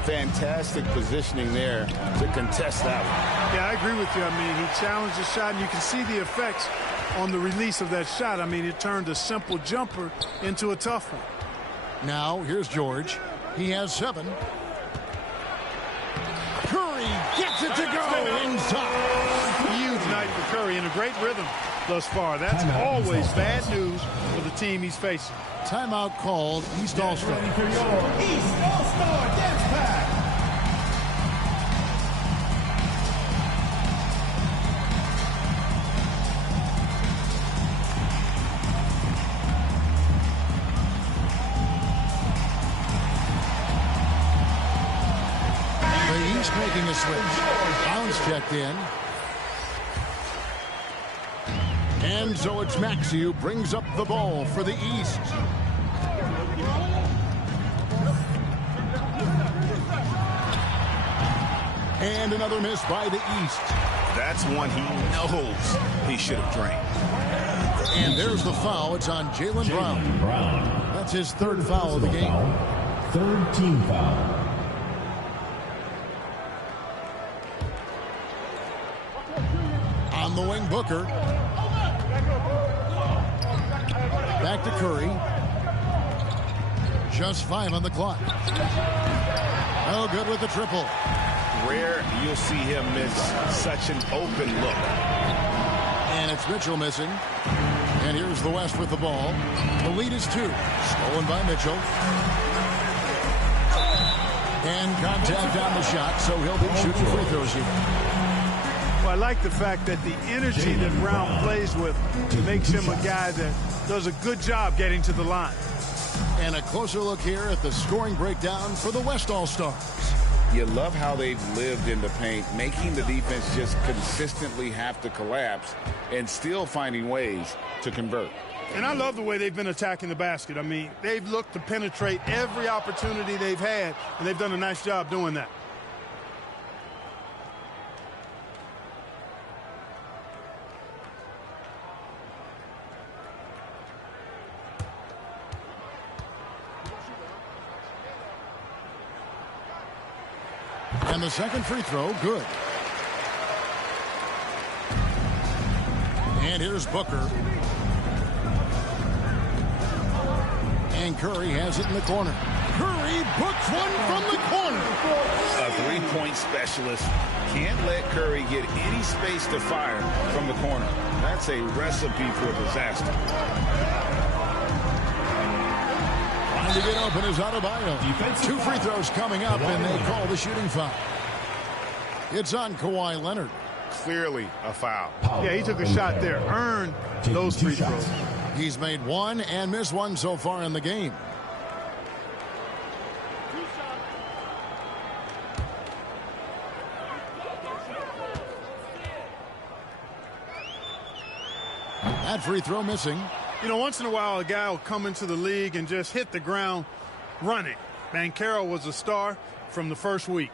Fantastic positioning there to contest that one. Yeah, I agree with you. I mean, he challenged the shot, and you can see the effects on the release of that shot. I mean, it turned a simple jumper into a tough one. Now, here's George. He has 7. Curry gets it to go inside. Huge night for Curry and a great rhythm thus far. That's always bad news for the team he's facing. Timeout called. East All-Star. Ready for your East All-Star Dance Pack. The East making a switch. Bounce checked in. And so it's Maxey who brings up the ball for the East. And another miss by the East. That's one he knows he should have drained. And there's the foul. It's on Jaylen Brown. That's his 3rd foul of the game. 3rd team foul. On the wing, Booker. Back to Curry. Just 5 on the clock. Oh, good with the triple. Rare you'll see him miss such an open look. And it's Mitchell missing. And here's the West with the ball. The lead is 2. Stolen by Mitchell. And contact on the shot, so he'll be shooting free throws here. Well, I like the fact that the energy that Brown plays with makes him a guy that does a good job getting to the line. And a closer look here at the scoring breakdown for the West All-Stars. You love how they've lived in the paint, making the defense just consistently have to collapse and still finding ways to convert. And I love the way they've been attacking the basket. I mean, they've looked to penetrate every opportunity they've had, and they've done a nice job doing that. And the second free throw, good. And here's Booker. And Curry has it in the corner. Curry books one from the corner. A three-point specialist can't let Curry get any space to fire from the corner. That's a recipe for disaster. to get open is Adebayo. 2 free throws coming up, and they call the shooting foul. It's on Kawhi Leonard. Clearly a foul. Yeah, he took a shot there, earned those free throws. He's made 1 and missed 1 so far in the game. That free throw missing. You know, once in a while, a guy will come into the league and just hit the ground running. Banchero was a star from the first week.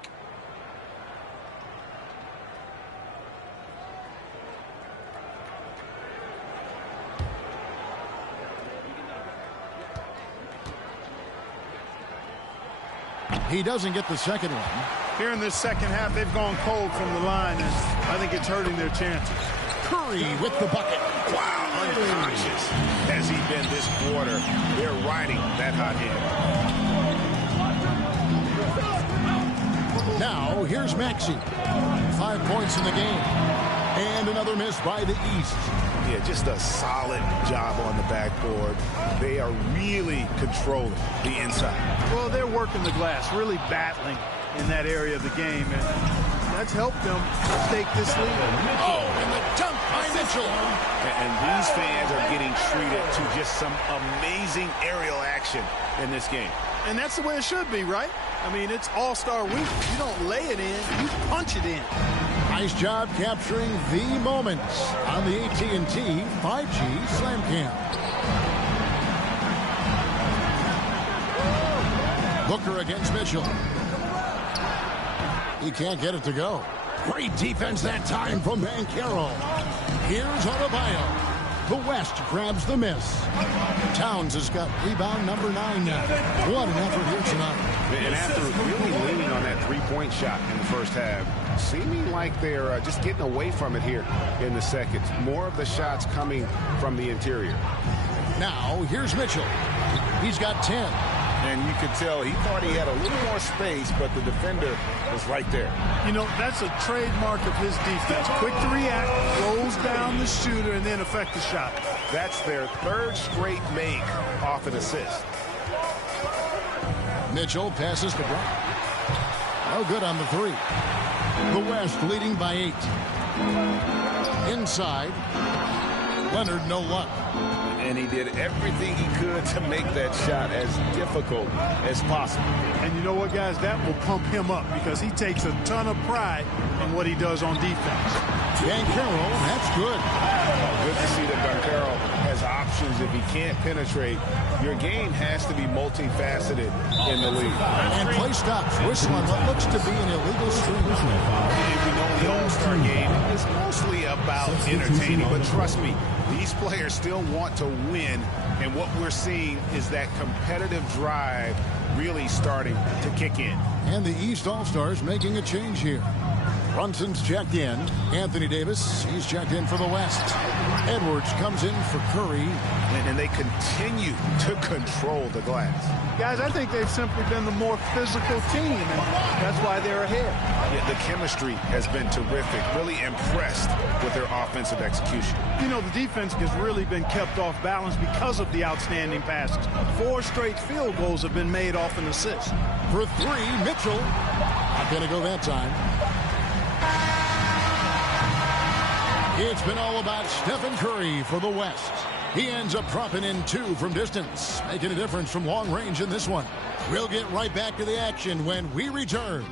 He doesn't get the second one. Here in this second half, they've gone cold from the line, and I think it's hurting their chances. Curry with the bucket. Wow, unconscious has he been this quarter. They're riding that hot hand. Now, here's Maxey. 5 points in the game. And another miss by the East. Yeah, just a solid job on the backboard. They are really controlling the inside. Well, they're working the glass, really battling in that area of the game, and that's helped them take this lead. Oh, and the dunk by Mitchell. And these fans are getting treated to just some amazing aerial action in this game. And that's the way it should be, right? I mean, it's All-Star Week. You don't lay it in, you punch it in. Nice job capturing the moments on the AT&T 5G Slam Cam. Booker against Mitchell. He can't get it to go. Great defense that time from Banchero. Here's Adebayo. The West grabs the miss. Towns has got rebound number 9 now. What an effort here tonight. And after really leaning on that three-point shot in the first half, seeming like they're just getting away from it here in the second. More of the shots coming from the interior. Now, here's Mitchell. He's got 10. And you could tell he thought he had a little more space, but the defender was right there. You know, that's a trademark of his defense. Quick to react, rolls down the shooter, and then affect the shot. That's their 3rd straight make off an assist. Mitchell passes to Brown. No good on the 3. The West leading by 8. Inside. Leonard, no luck. And he did everything he could to make that shot as difficult as possible. And you know what, guys? That will pump him up because he takes a ton of pride in what he does on defense. Banchero, that's good. Good to see that Banchero has options if he can't penetrate. Your game has to be multifaceted in the league. And play stops. Whistle on what looks to be an illegal stream. You know, the All-Star game is mostly about entertaining, but trust me, these players still want to win, and what we're seeing is that competitive drive really starting to kick in. And the East All-Stars making a change here. Brunson's checked in. Anthony Davis, he's checked in for the West. Edwards comes in for Curry. And they continue to control the glass. Guys, I think they've simply been the more physical team, and that's why they're ahead. Yeah, the chemistry has been terrific. Really impressed with their offensive execution. You know, the defense has really been kept off balance because of the outstanding passes. 4 straight field goals have been made off an assist. For 3, Mitchell. Not going to go that time. It's been all about Stephen Curry for the West. He ends up dropping in 2 from distance, making a difference from long range in this one. We'll get right back to the action when we return.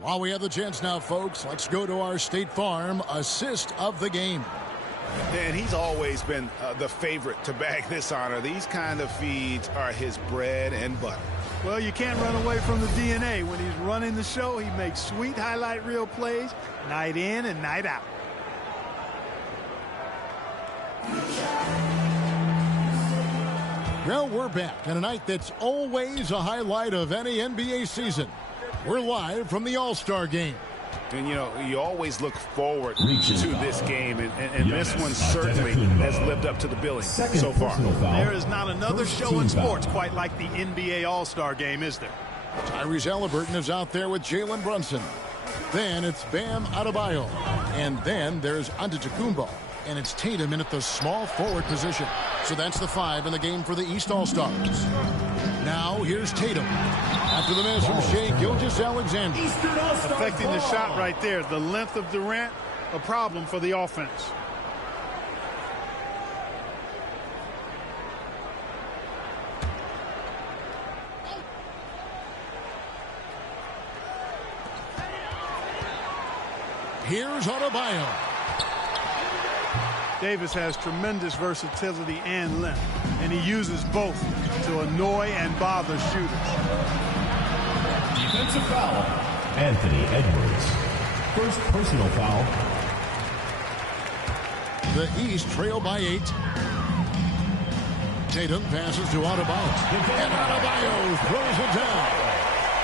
While we have the chance now, folks, let's go to our State Farm assist of the game. And he's always been the favorite to bag this honor. These kind of feeds are his bread and butter. Well, you can't run away from the DNA. When he's running the show, he makes sweet highlight reel plays night in and night out. Well, we're back on a night that's always a highlight of any NBA season. We're live from the All-Star Game. And, you know, you always look forward to this game, and this one certainly has lived up to the billing so far. There is not another show in sports quite like the NBA All-Star Game, is there? Tyrese Halliburton is out there with Jalen Brunson. Then it's Bam Adebayo. And then there's Antetokounmpo. And it's Tatum in at the small forward position. So that's the 5 in the game for the East All-Stars. Now here's Tatum. After the miss from Shai Gilgeous-Alexander. Affecting the shot right there. The length of Durant, a problem for the offense. Here's Adebayo. Davis has tremendous versatility and length, and he uses both to annoy and bother shooters. Defensive foul, Anthony Edwards. First personal foul. The East trail by 8. Tatum passes to Adebayo. And Adebayo throws it down.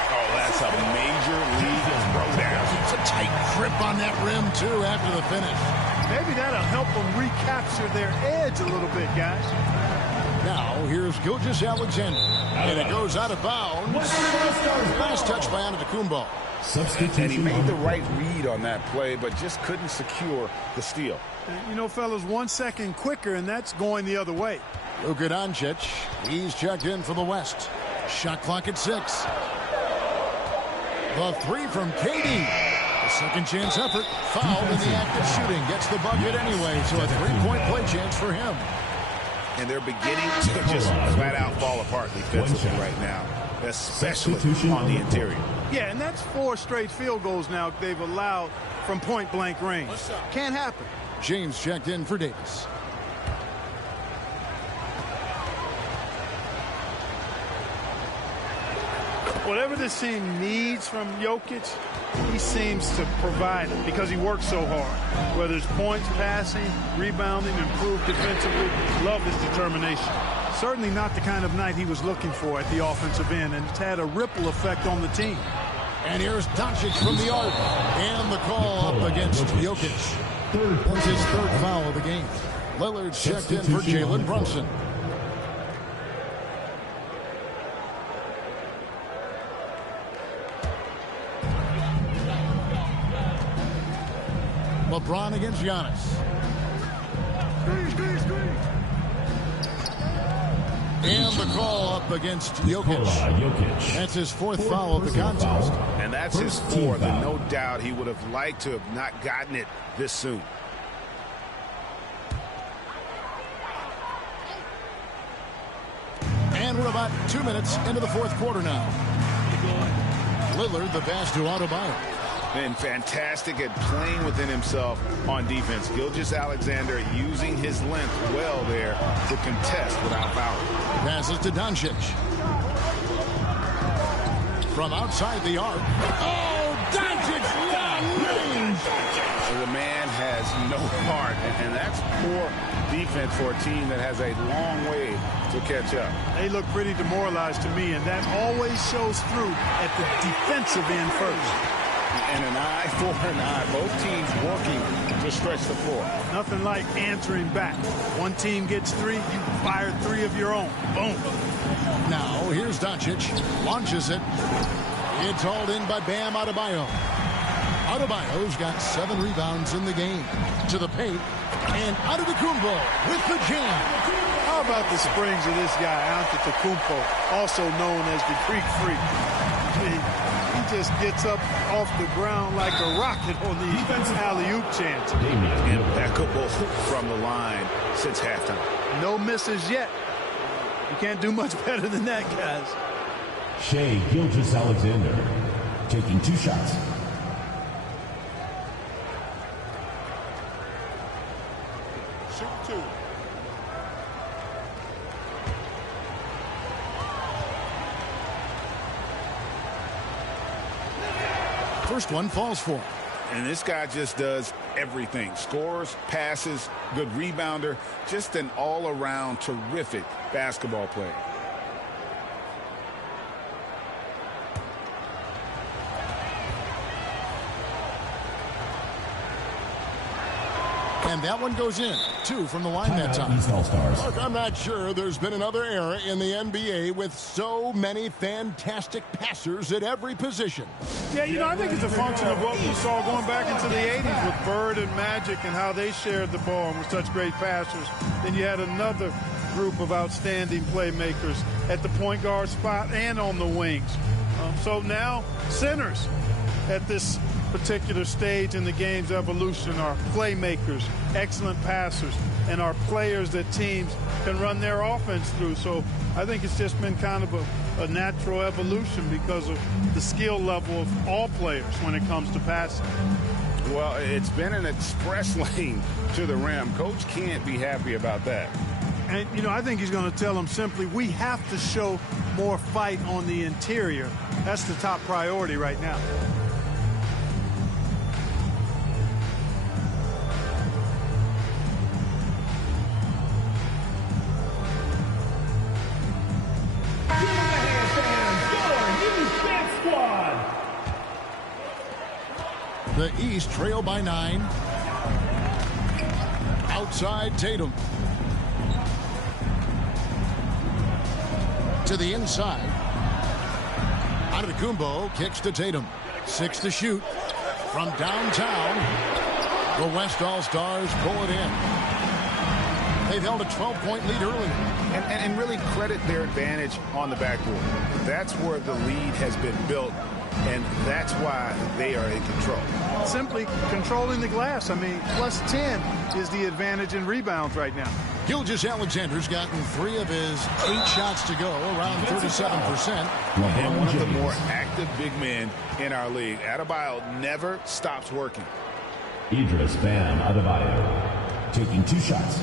Oh, that's a major league throwdown. It's a tight grip on that rim, too, after the finish. Maybe that'll help them recapture their edge a little bit, guys. Now, here's Gilgeous-Alexander. And it goes out of bounds. Last touch by Antetokounmpo. And he made the right read on that play, but just couldn't secure the steal. And, you know, fellas, 1 second quicker, and that's going the other way. Luka Doncic, he's checked in for the West. Shot clock at 6. The 3 from KD. A second chance effort. Fouled in the act of shooting. Gets the bucket anyway, so a 3-point play chance for him. And they're beginning to just flat out fall apart defensively right now, especially on the interior. Yeah, and that's 4 straight field goals now they've allowed from point-blank range. Can't happen. James checked in for Davis. Whatever this team needs from Jokic, he seems to provide it because he works so hard. Whether it's points, passing, rebounding, improved defensively, love his determination. Certainly not the kind of night he was looking for at the offensive end, and it's had a ripple effect on the team. And here's Doncic from the arc. And the call up against Jokic. That's his 3rd foul of the game. Lillard's checked in for Jalen Brunson. LeBron against Giannis. And the call up against Jokic. That's his 4th foul of the contest. And that's his 4th, and no doubt he would have liked to have not gotten it this soon. And we're about 2 minutes into the 4th quarter now. Lillard, the pass to Adebayo. Been fantastic at playing within himself on defense. Gilgeous-Alexander using his length well there to contest without fouling. Passes to Doncic. From outside the arc. Oh, Doncic long range. The man has no heart, and that's poor defense for a team that has a long way to catch up. They look pretty demoralized to me, and that always shows through at the defensive end first. And an eye for an eye. Both teams working to stretch the floor. Nothing like answering back. One team gets 3, you fire 3 of your own. Boom. Now, here's Doncic. Launches it. It's hauled in by Bam Adebayo. Adebayo's got 7 rebounds in the game. To the paint. And Antetokounmpo with the jam. How about the springs of this guy, Antetokounmpo, also known as the Greek Freak? He just gets up off the ground like a rocket on the alley-oop chance. Impeccable from the line since halftime. No misses yet. You can't do much better than that, guys. Shai Gilgeous-Alexander taking 2 shots. Shoot 2. First one falls for him. And this guy just does everything. Scores, passes, good rebounder. Just an all-around terrific basketball player. And that one goes in. 2 from the line that time. Look, I'm not sure there's been another era in the NBA with so many fantastic passers at every position. Yeah, you know, I think it's a function of what we saw going back into the 80s with Bird and Magic and how they shared the ball and were such great passers. Then you had another group of outstanding playmakers at the point guard spot and on the wings. So now centers at this particular stage in the game's evolution are playmakers, excellent passers, and are players that teams can run their offense through. So I think it's just been kind of a natural evolution because of the skill level of all players when it comes to passing. Well, it's been an express lane to the rim. Coach can't be happy about that. And, you know, I think he's going to tell them simply, we have to show more fight on the interior. That's the top priority right now. The East trail by 9. Outside Tatum. To the inside. Antetokounmpo kicks to Tatum. 6 to shoot. From downtown, the West All-Stars pull it in. They've held a 12-point lead earlier. And really credit their advantage on the backboard. That's where the lead has been built, and that's why they are in control. Simply controlling the glass. I mean, plus 10 is the advantage in rebounds right now. Gilgeous-Alexander's gotten 3 of his 8 shots to go, around 37%. And one of the more active big men in our league. Adebayo never stops working. Idris Bam Adebayo taking 2 shots.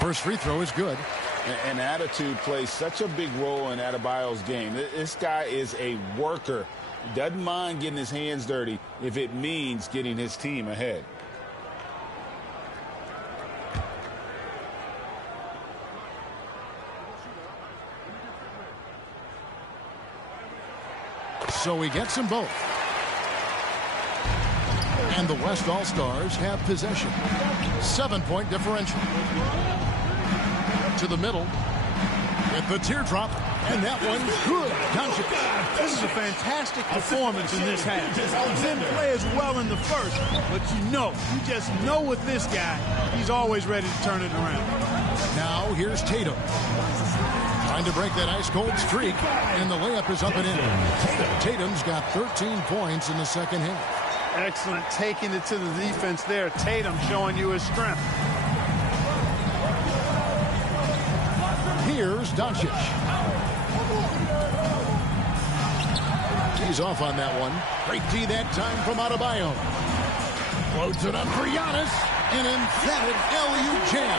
First free throw is good. And attitude plays such a big role in Adebayo's game. This guy is a worker. Doesn't mind getting his hands dirty if it means getting his team ahead. So he gets them both. And the West All-Stars have possession. 7-point differential. To the middle. At the teardrop. And that one's good. This is a fantastic performance in this half. He didn't play as well in the first, but you just know with this guy, he's always ready to turn it around. Now here's Tatum. Trying to break that ice-cold streak, and the layup is up and in. Tatum's got 13 points in the second half. Excellent taking it to the defense there. Tatum showing you his strength. Here's Doncic. He's off on that one. Great D that time from Adebayo. Floats it up for Giannis. An emphatic LU jam.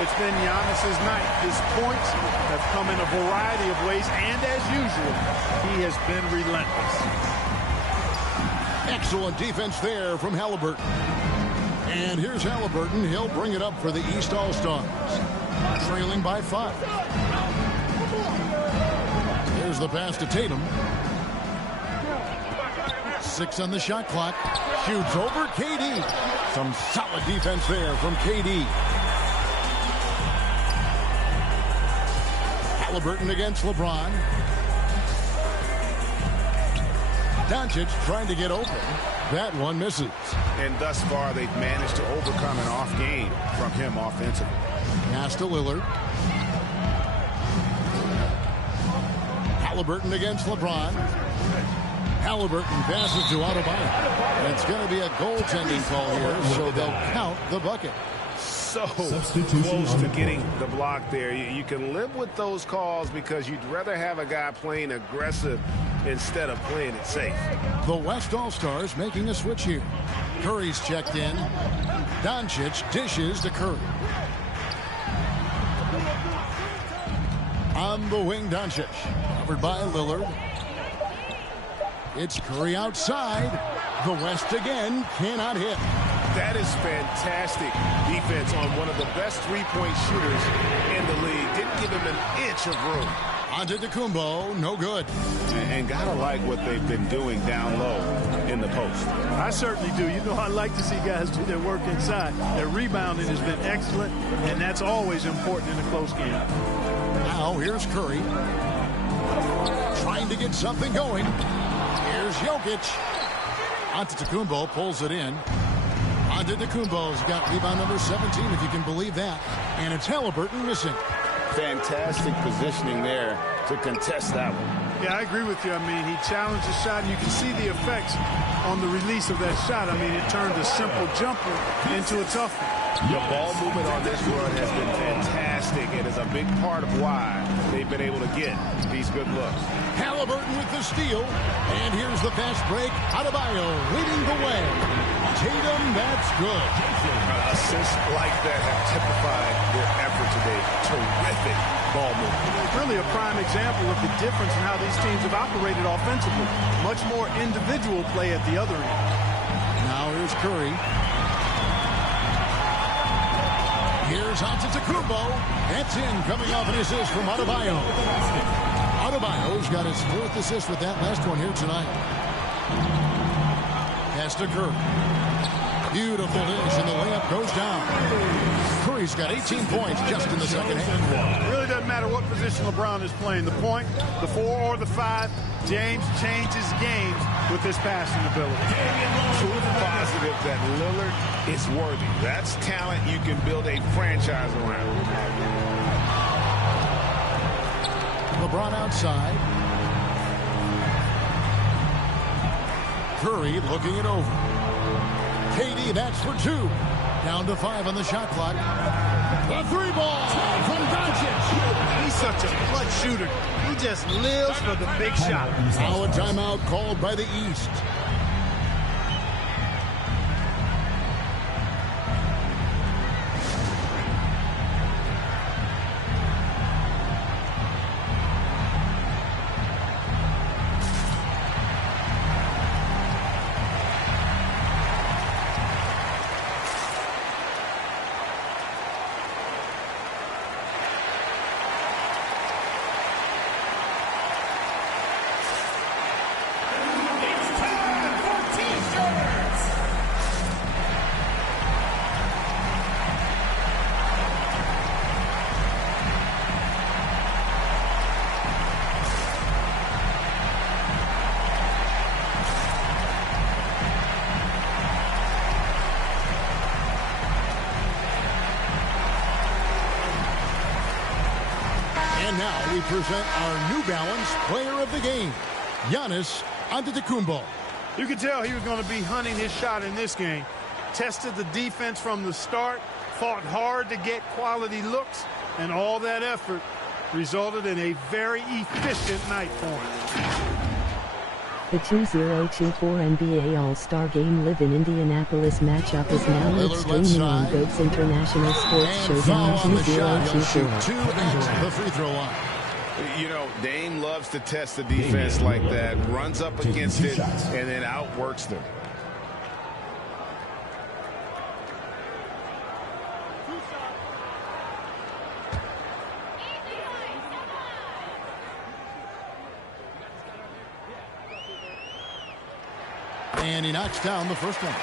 It's been Giannis's night. His points have come in a variety of ways, and as usual, he has been relentless. Excellent defense there from Halliburton. And here's Halliburton. He'll bring it up for the East All-Stars. Trailing by 5. Here's the pass to Tatum. 6 on the shot clock. Shoots over KD. Some solid defense there from KD. Halliburton against LeBron. Doncic trying to get open. That one misses. And thus far, they've managed to overcome an off game from him offensively. Pass to Lillard. Halliburton against LeBron. Halliburton passes to Adebayo. It's going to be a goaltending call here, so they'll count the bucket. So close to getting the block there. You can live with those calls because you'd rather have a guy playing aggressive instead of playing it safe. The West All-Stars making a switch here. Curry's checked in. Doncic dishes to Curry. On the wing, Doncic. Covered by Lillard. It's Curry outside. The West again cannot hit. That is fantastic defense on one of the best three-point shooters in the league. Didn't give him an inch of room. Antetokounmpo, no good. And gotta like what they've been doing down low in the post. I certainly do. You know, I like to see guys do their work inside. Their rebounding has been excellent, and that's always important in a close game. Now here's Curry. Trying to get something going. Here's Jokic. Antetokounmpo pulls it in. Antetokounmpo's got rebound number 17, if you can believe that. And it's Halliburton missing. Fantastic positioning there to contest that one. Yeah, I agree with you. I mean, he challenged the shot, and you can see the effects on the release of that shot. I mean, it turned a simple jumper into a tough one. The ball movement on this run has been fantastic and is a big part of why they've been able to get these good looks. Halliburton with the steal. And here's the fast break. Adebayo leading the way. Tatum, that's good. Assists like that have typified their effort today. Terrific ball movement. Really a prime example of the difference in how these teams have operated offensively. Much more individual play at the other end. Now here's Curry. Here's Antetokounmpo. That's in, coming off an assist from Adebayo. Adebayo's got his 4th assist with that last one here tonight. Pass to Curry. Beautiful dish, and the layup goes down. Curry's got 18 points just in the second half. It really doesn't matter what position LeBron is playing, the point, the 4 or the 5. James changes games with his passing ability. Proof positive that Lillard is worthy. That's talent you can build a franchise around. LeBron outside. Curry looking it over. KD, that's for 2. Down to 5 on the shot clock. The 3-ball from Doncic. He's such a clutch shooter. He just lives for the big shot. Now a timeout called by the East. And now we present our New Balance player of the game, Giannis Antetokounmpo. You could tell he was going to be hunting his shot in this game. Tested the defense from the start, fought hard to get quality looks, and all that effort resulted in a very efficient night for him. The 2024 NBA All-Star Game Live in Indianapolis matchup is now live streaming on GOAT's International Sports Showdown 2024. The free throw line. You know, Dame loves to test the defense like that, runs up against it, and then outworks them. And he knocks down the first one.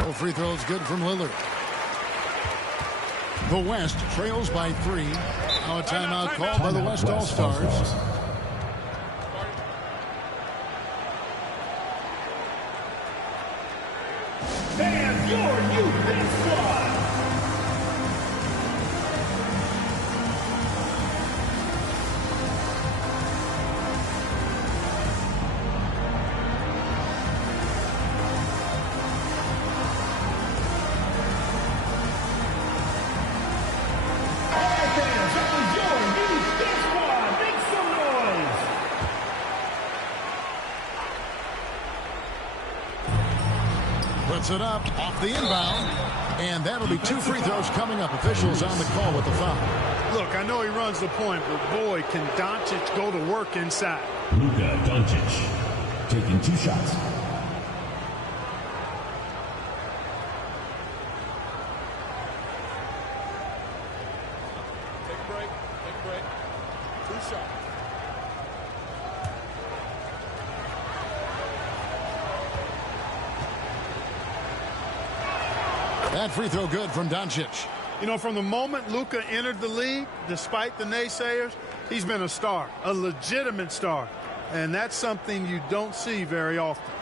No free throws good from Lillard. The West trails by 3. Now a timeout called by the West All-Stars. And your youth squad. puts it up off the inbound. And that'll be 2 free throws coming up. Officials on the call with the foul. Look, I know he runs the point, but boy, can Doncic go to work inside. Luka Doncic taking 2 shots. Take a break. Take a break. 2 shots. That free throw good from Doncic. You know, from the moment Luka entered the league, despite the naysayers, he's been a star, a legitimate star. And that's something you don't see very often.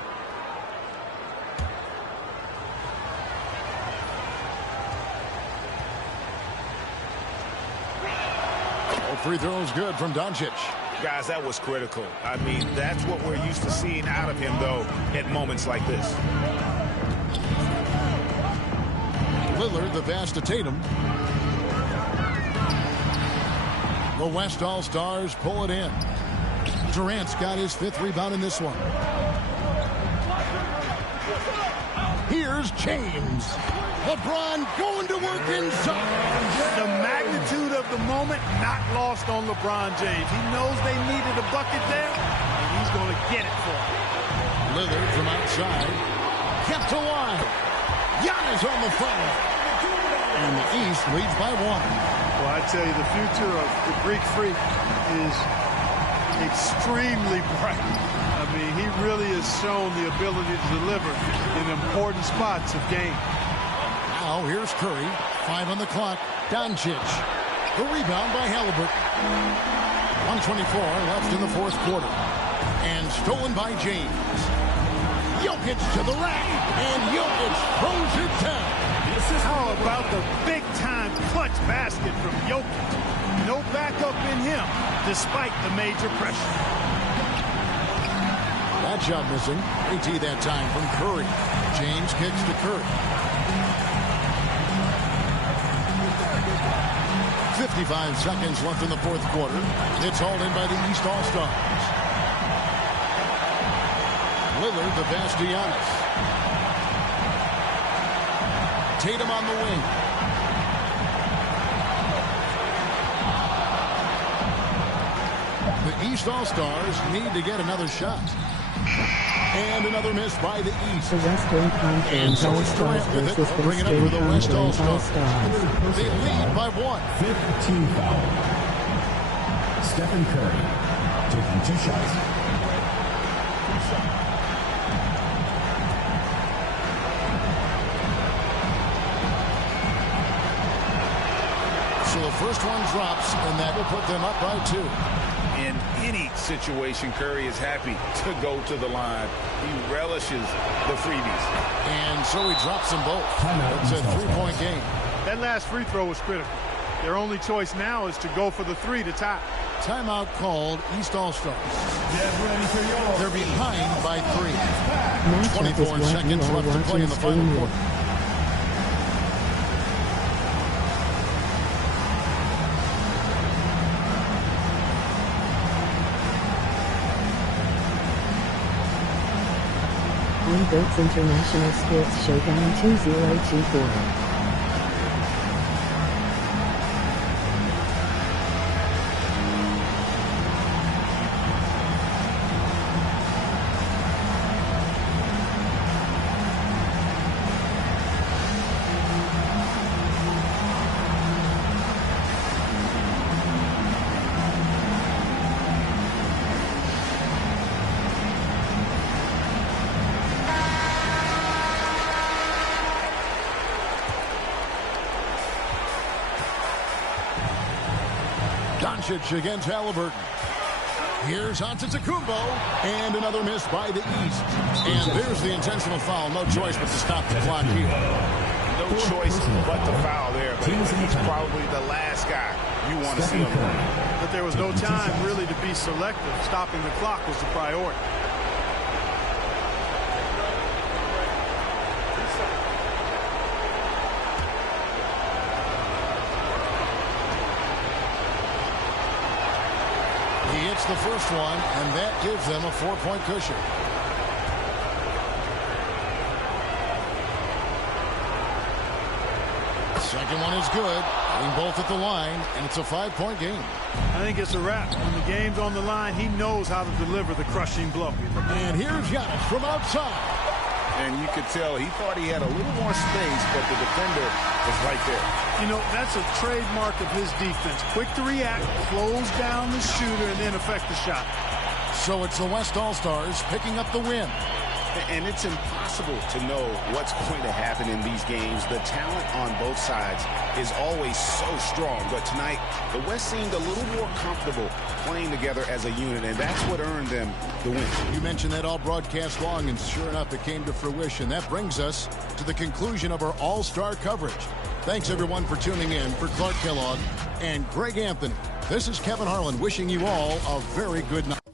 Oh, free throws good from Doncic. Guys, that was critical. I mean, that's what we're used to seeing out of him, though, at moments like this. Lillard, the pass to Tatum. The West All-Stars pull it in. Durant's got his 5th rebound in this one. Here's James. LeBron going to work inside. The magnitude of the moment not lost on LeBron James. He knows they needed a bucket there, and he's going to get it for them. Lillard from outside. Kept alive. Giannis on the follow. And the East leads by 1. Well, I tell you, the future of the Greek Freak is extremely bright. I mean, he really has shown the ability to deliver in important spots of game. Now, here's Curry. 5 on the clock. Doncic. The rebound by Halliburton. 1:24 left in the 4th quarter. And stolen by James. Jokic to the rack. And Jokic throws it down. How about the big-time clutch basket from Jokic? No backup in him, despite the major pressure. That shot missing. AT that time from Curry. James kicks to Curry. 55 seconds left in the 4th quarter. It's hauled in by the East All-Stars. Lillard, the pass to Giannis. Tatum on the wing. The East All-Stars need to get another shot. And another miss by the East. The Western Conference All-Stars versus the Eastern Conference All-Stars. They lead by 1. 5th team foul. Stephen Curry taking 2 shots. So the first one drops, and that will put them up by 2. In any situation, Curry is happy to go to the line. He relishes the freebies. And so he drops them both. It's a 3-point game. That last free throw was critical. Their only choice now is to go for the 3 to tie. Timeout called. East All-Stars. They're behind by 3. 24 seconds left to play in the final quarter. Goats International Sports Showdown 2024. Doncic against Halliburton. Here's Antetokounmpo, and another miss by the East. And there's the intentional foul. No choice but to stop the clock here. No choice but to foul there, but he's probably the last guy you want to see him. But there was no time really to be selective. Stopping the clock was the priority. He hits the first one, and that gives them a 4-point cushion. Second one is good. Getting both at the line, and it's a 5-point game. I think it's a wrap. When the game's on the line, he knows how to deliver the crushing blow. And here's Giannis from outside. And you could tell he thought he had a little more space, but the defender was right there. You know, that's a trademark of his defense. Quick to react, close down the shooter, and then affect the shot. So it's the West All-Stars picking up the win. And it's impossible to know what's going to happen in these games. The talent on both sides is always so strong. But tonight, the West seemed a little more comfortable playing together as a unit, and that's what earned them the win. You mentioned that all broadcast long, and sure enough, it came to fruition. That brings us to the conclusion of our all-star coverage. Thanks, everyone, for tuning in. For Clark Kellogg and Greg Anthony, this is Kevin Harlan wishing you all a very good night.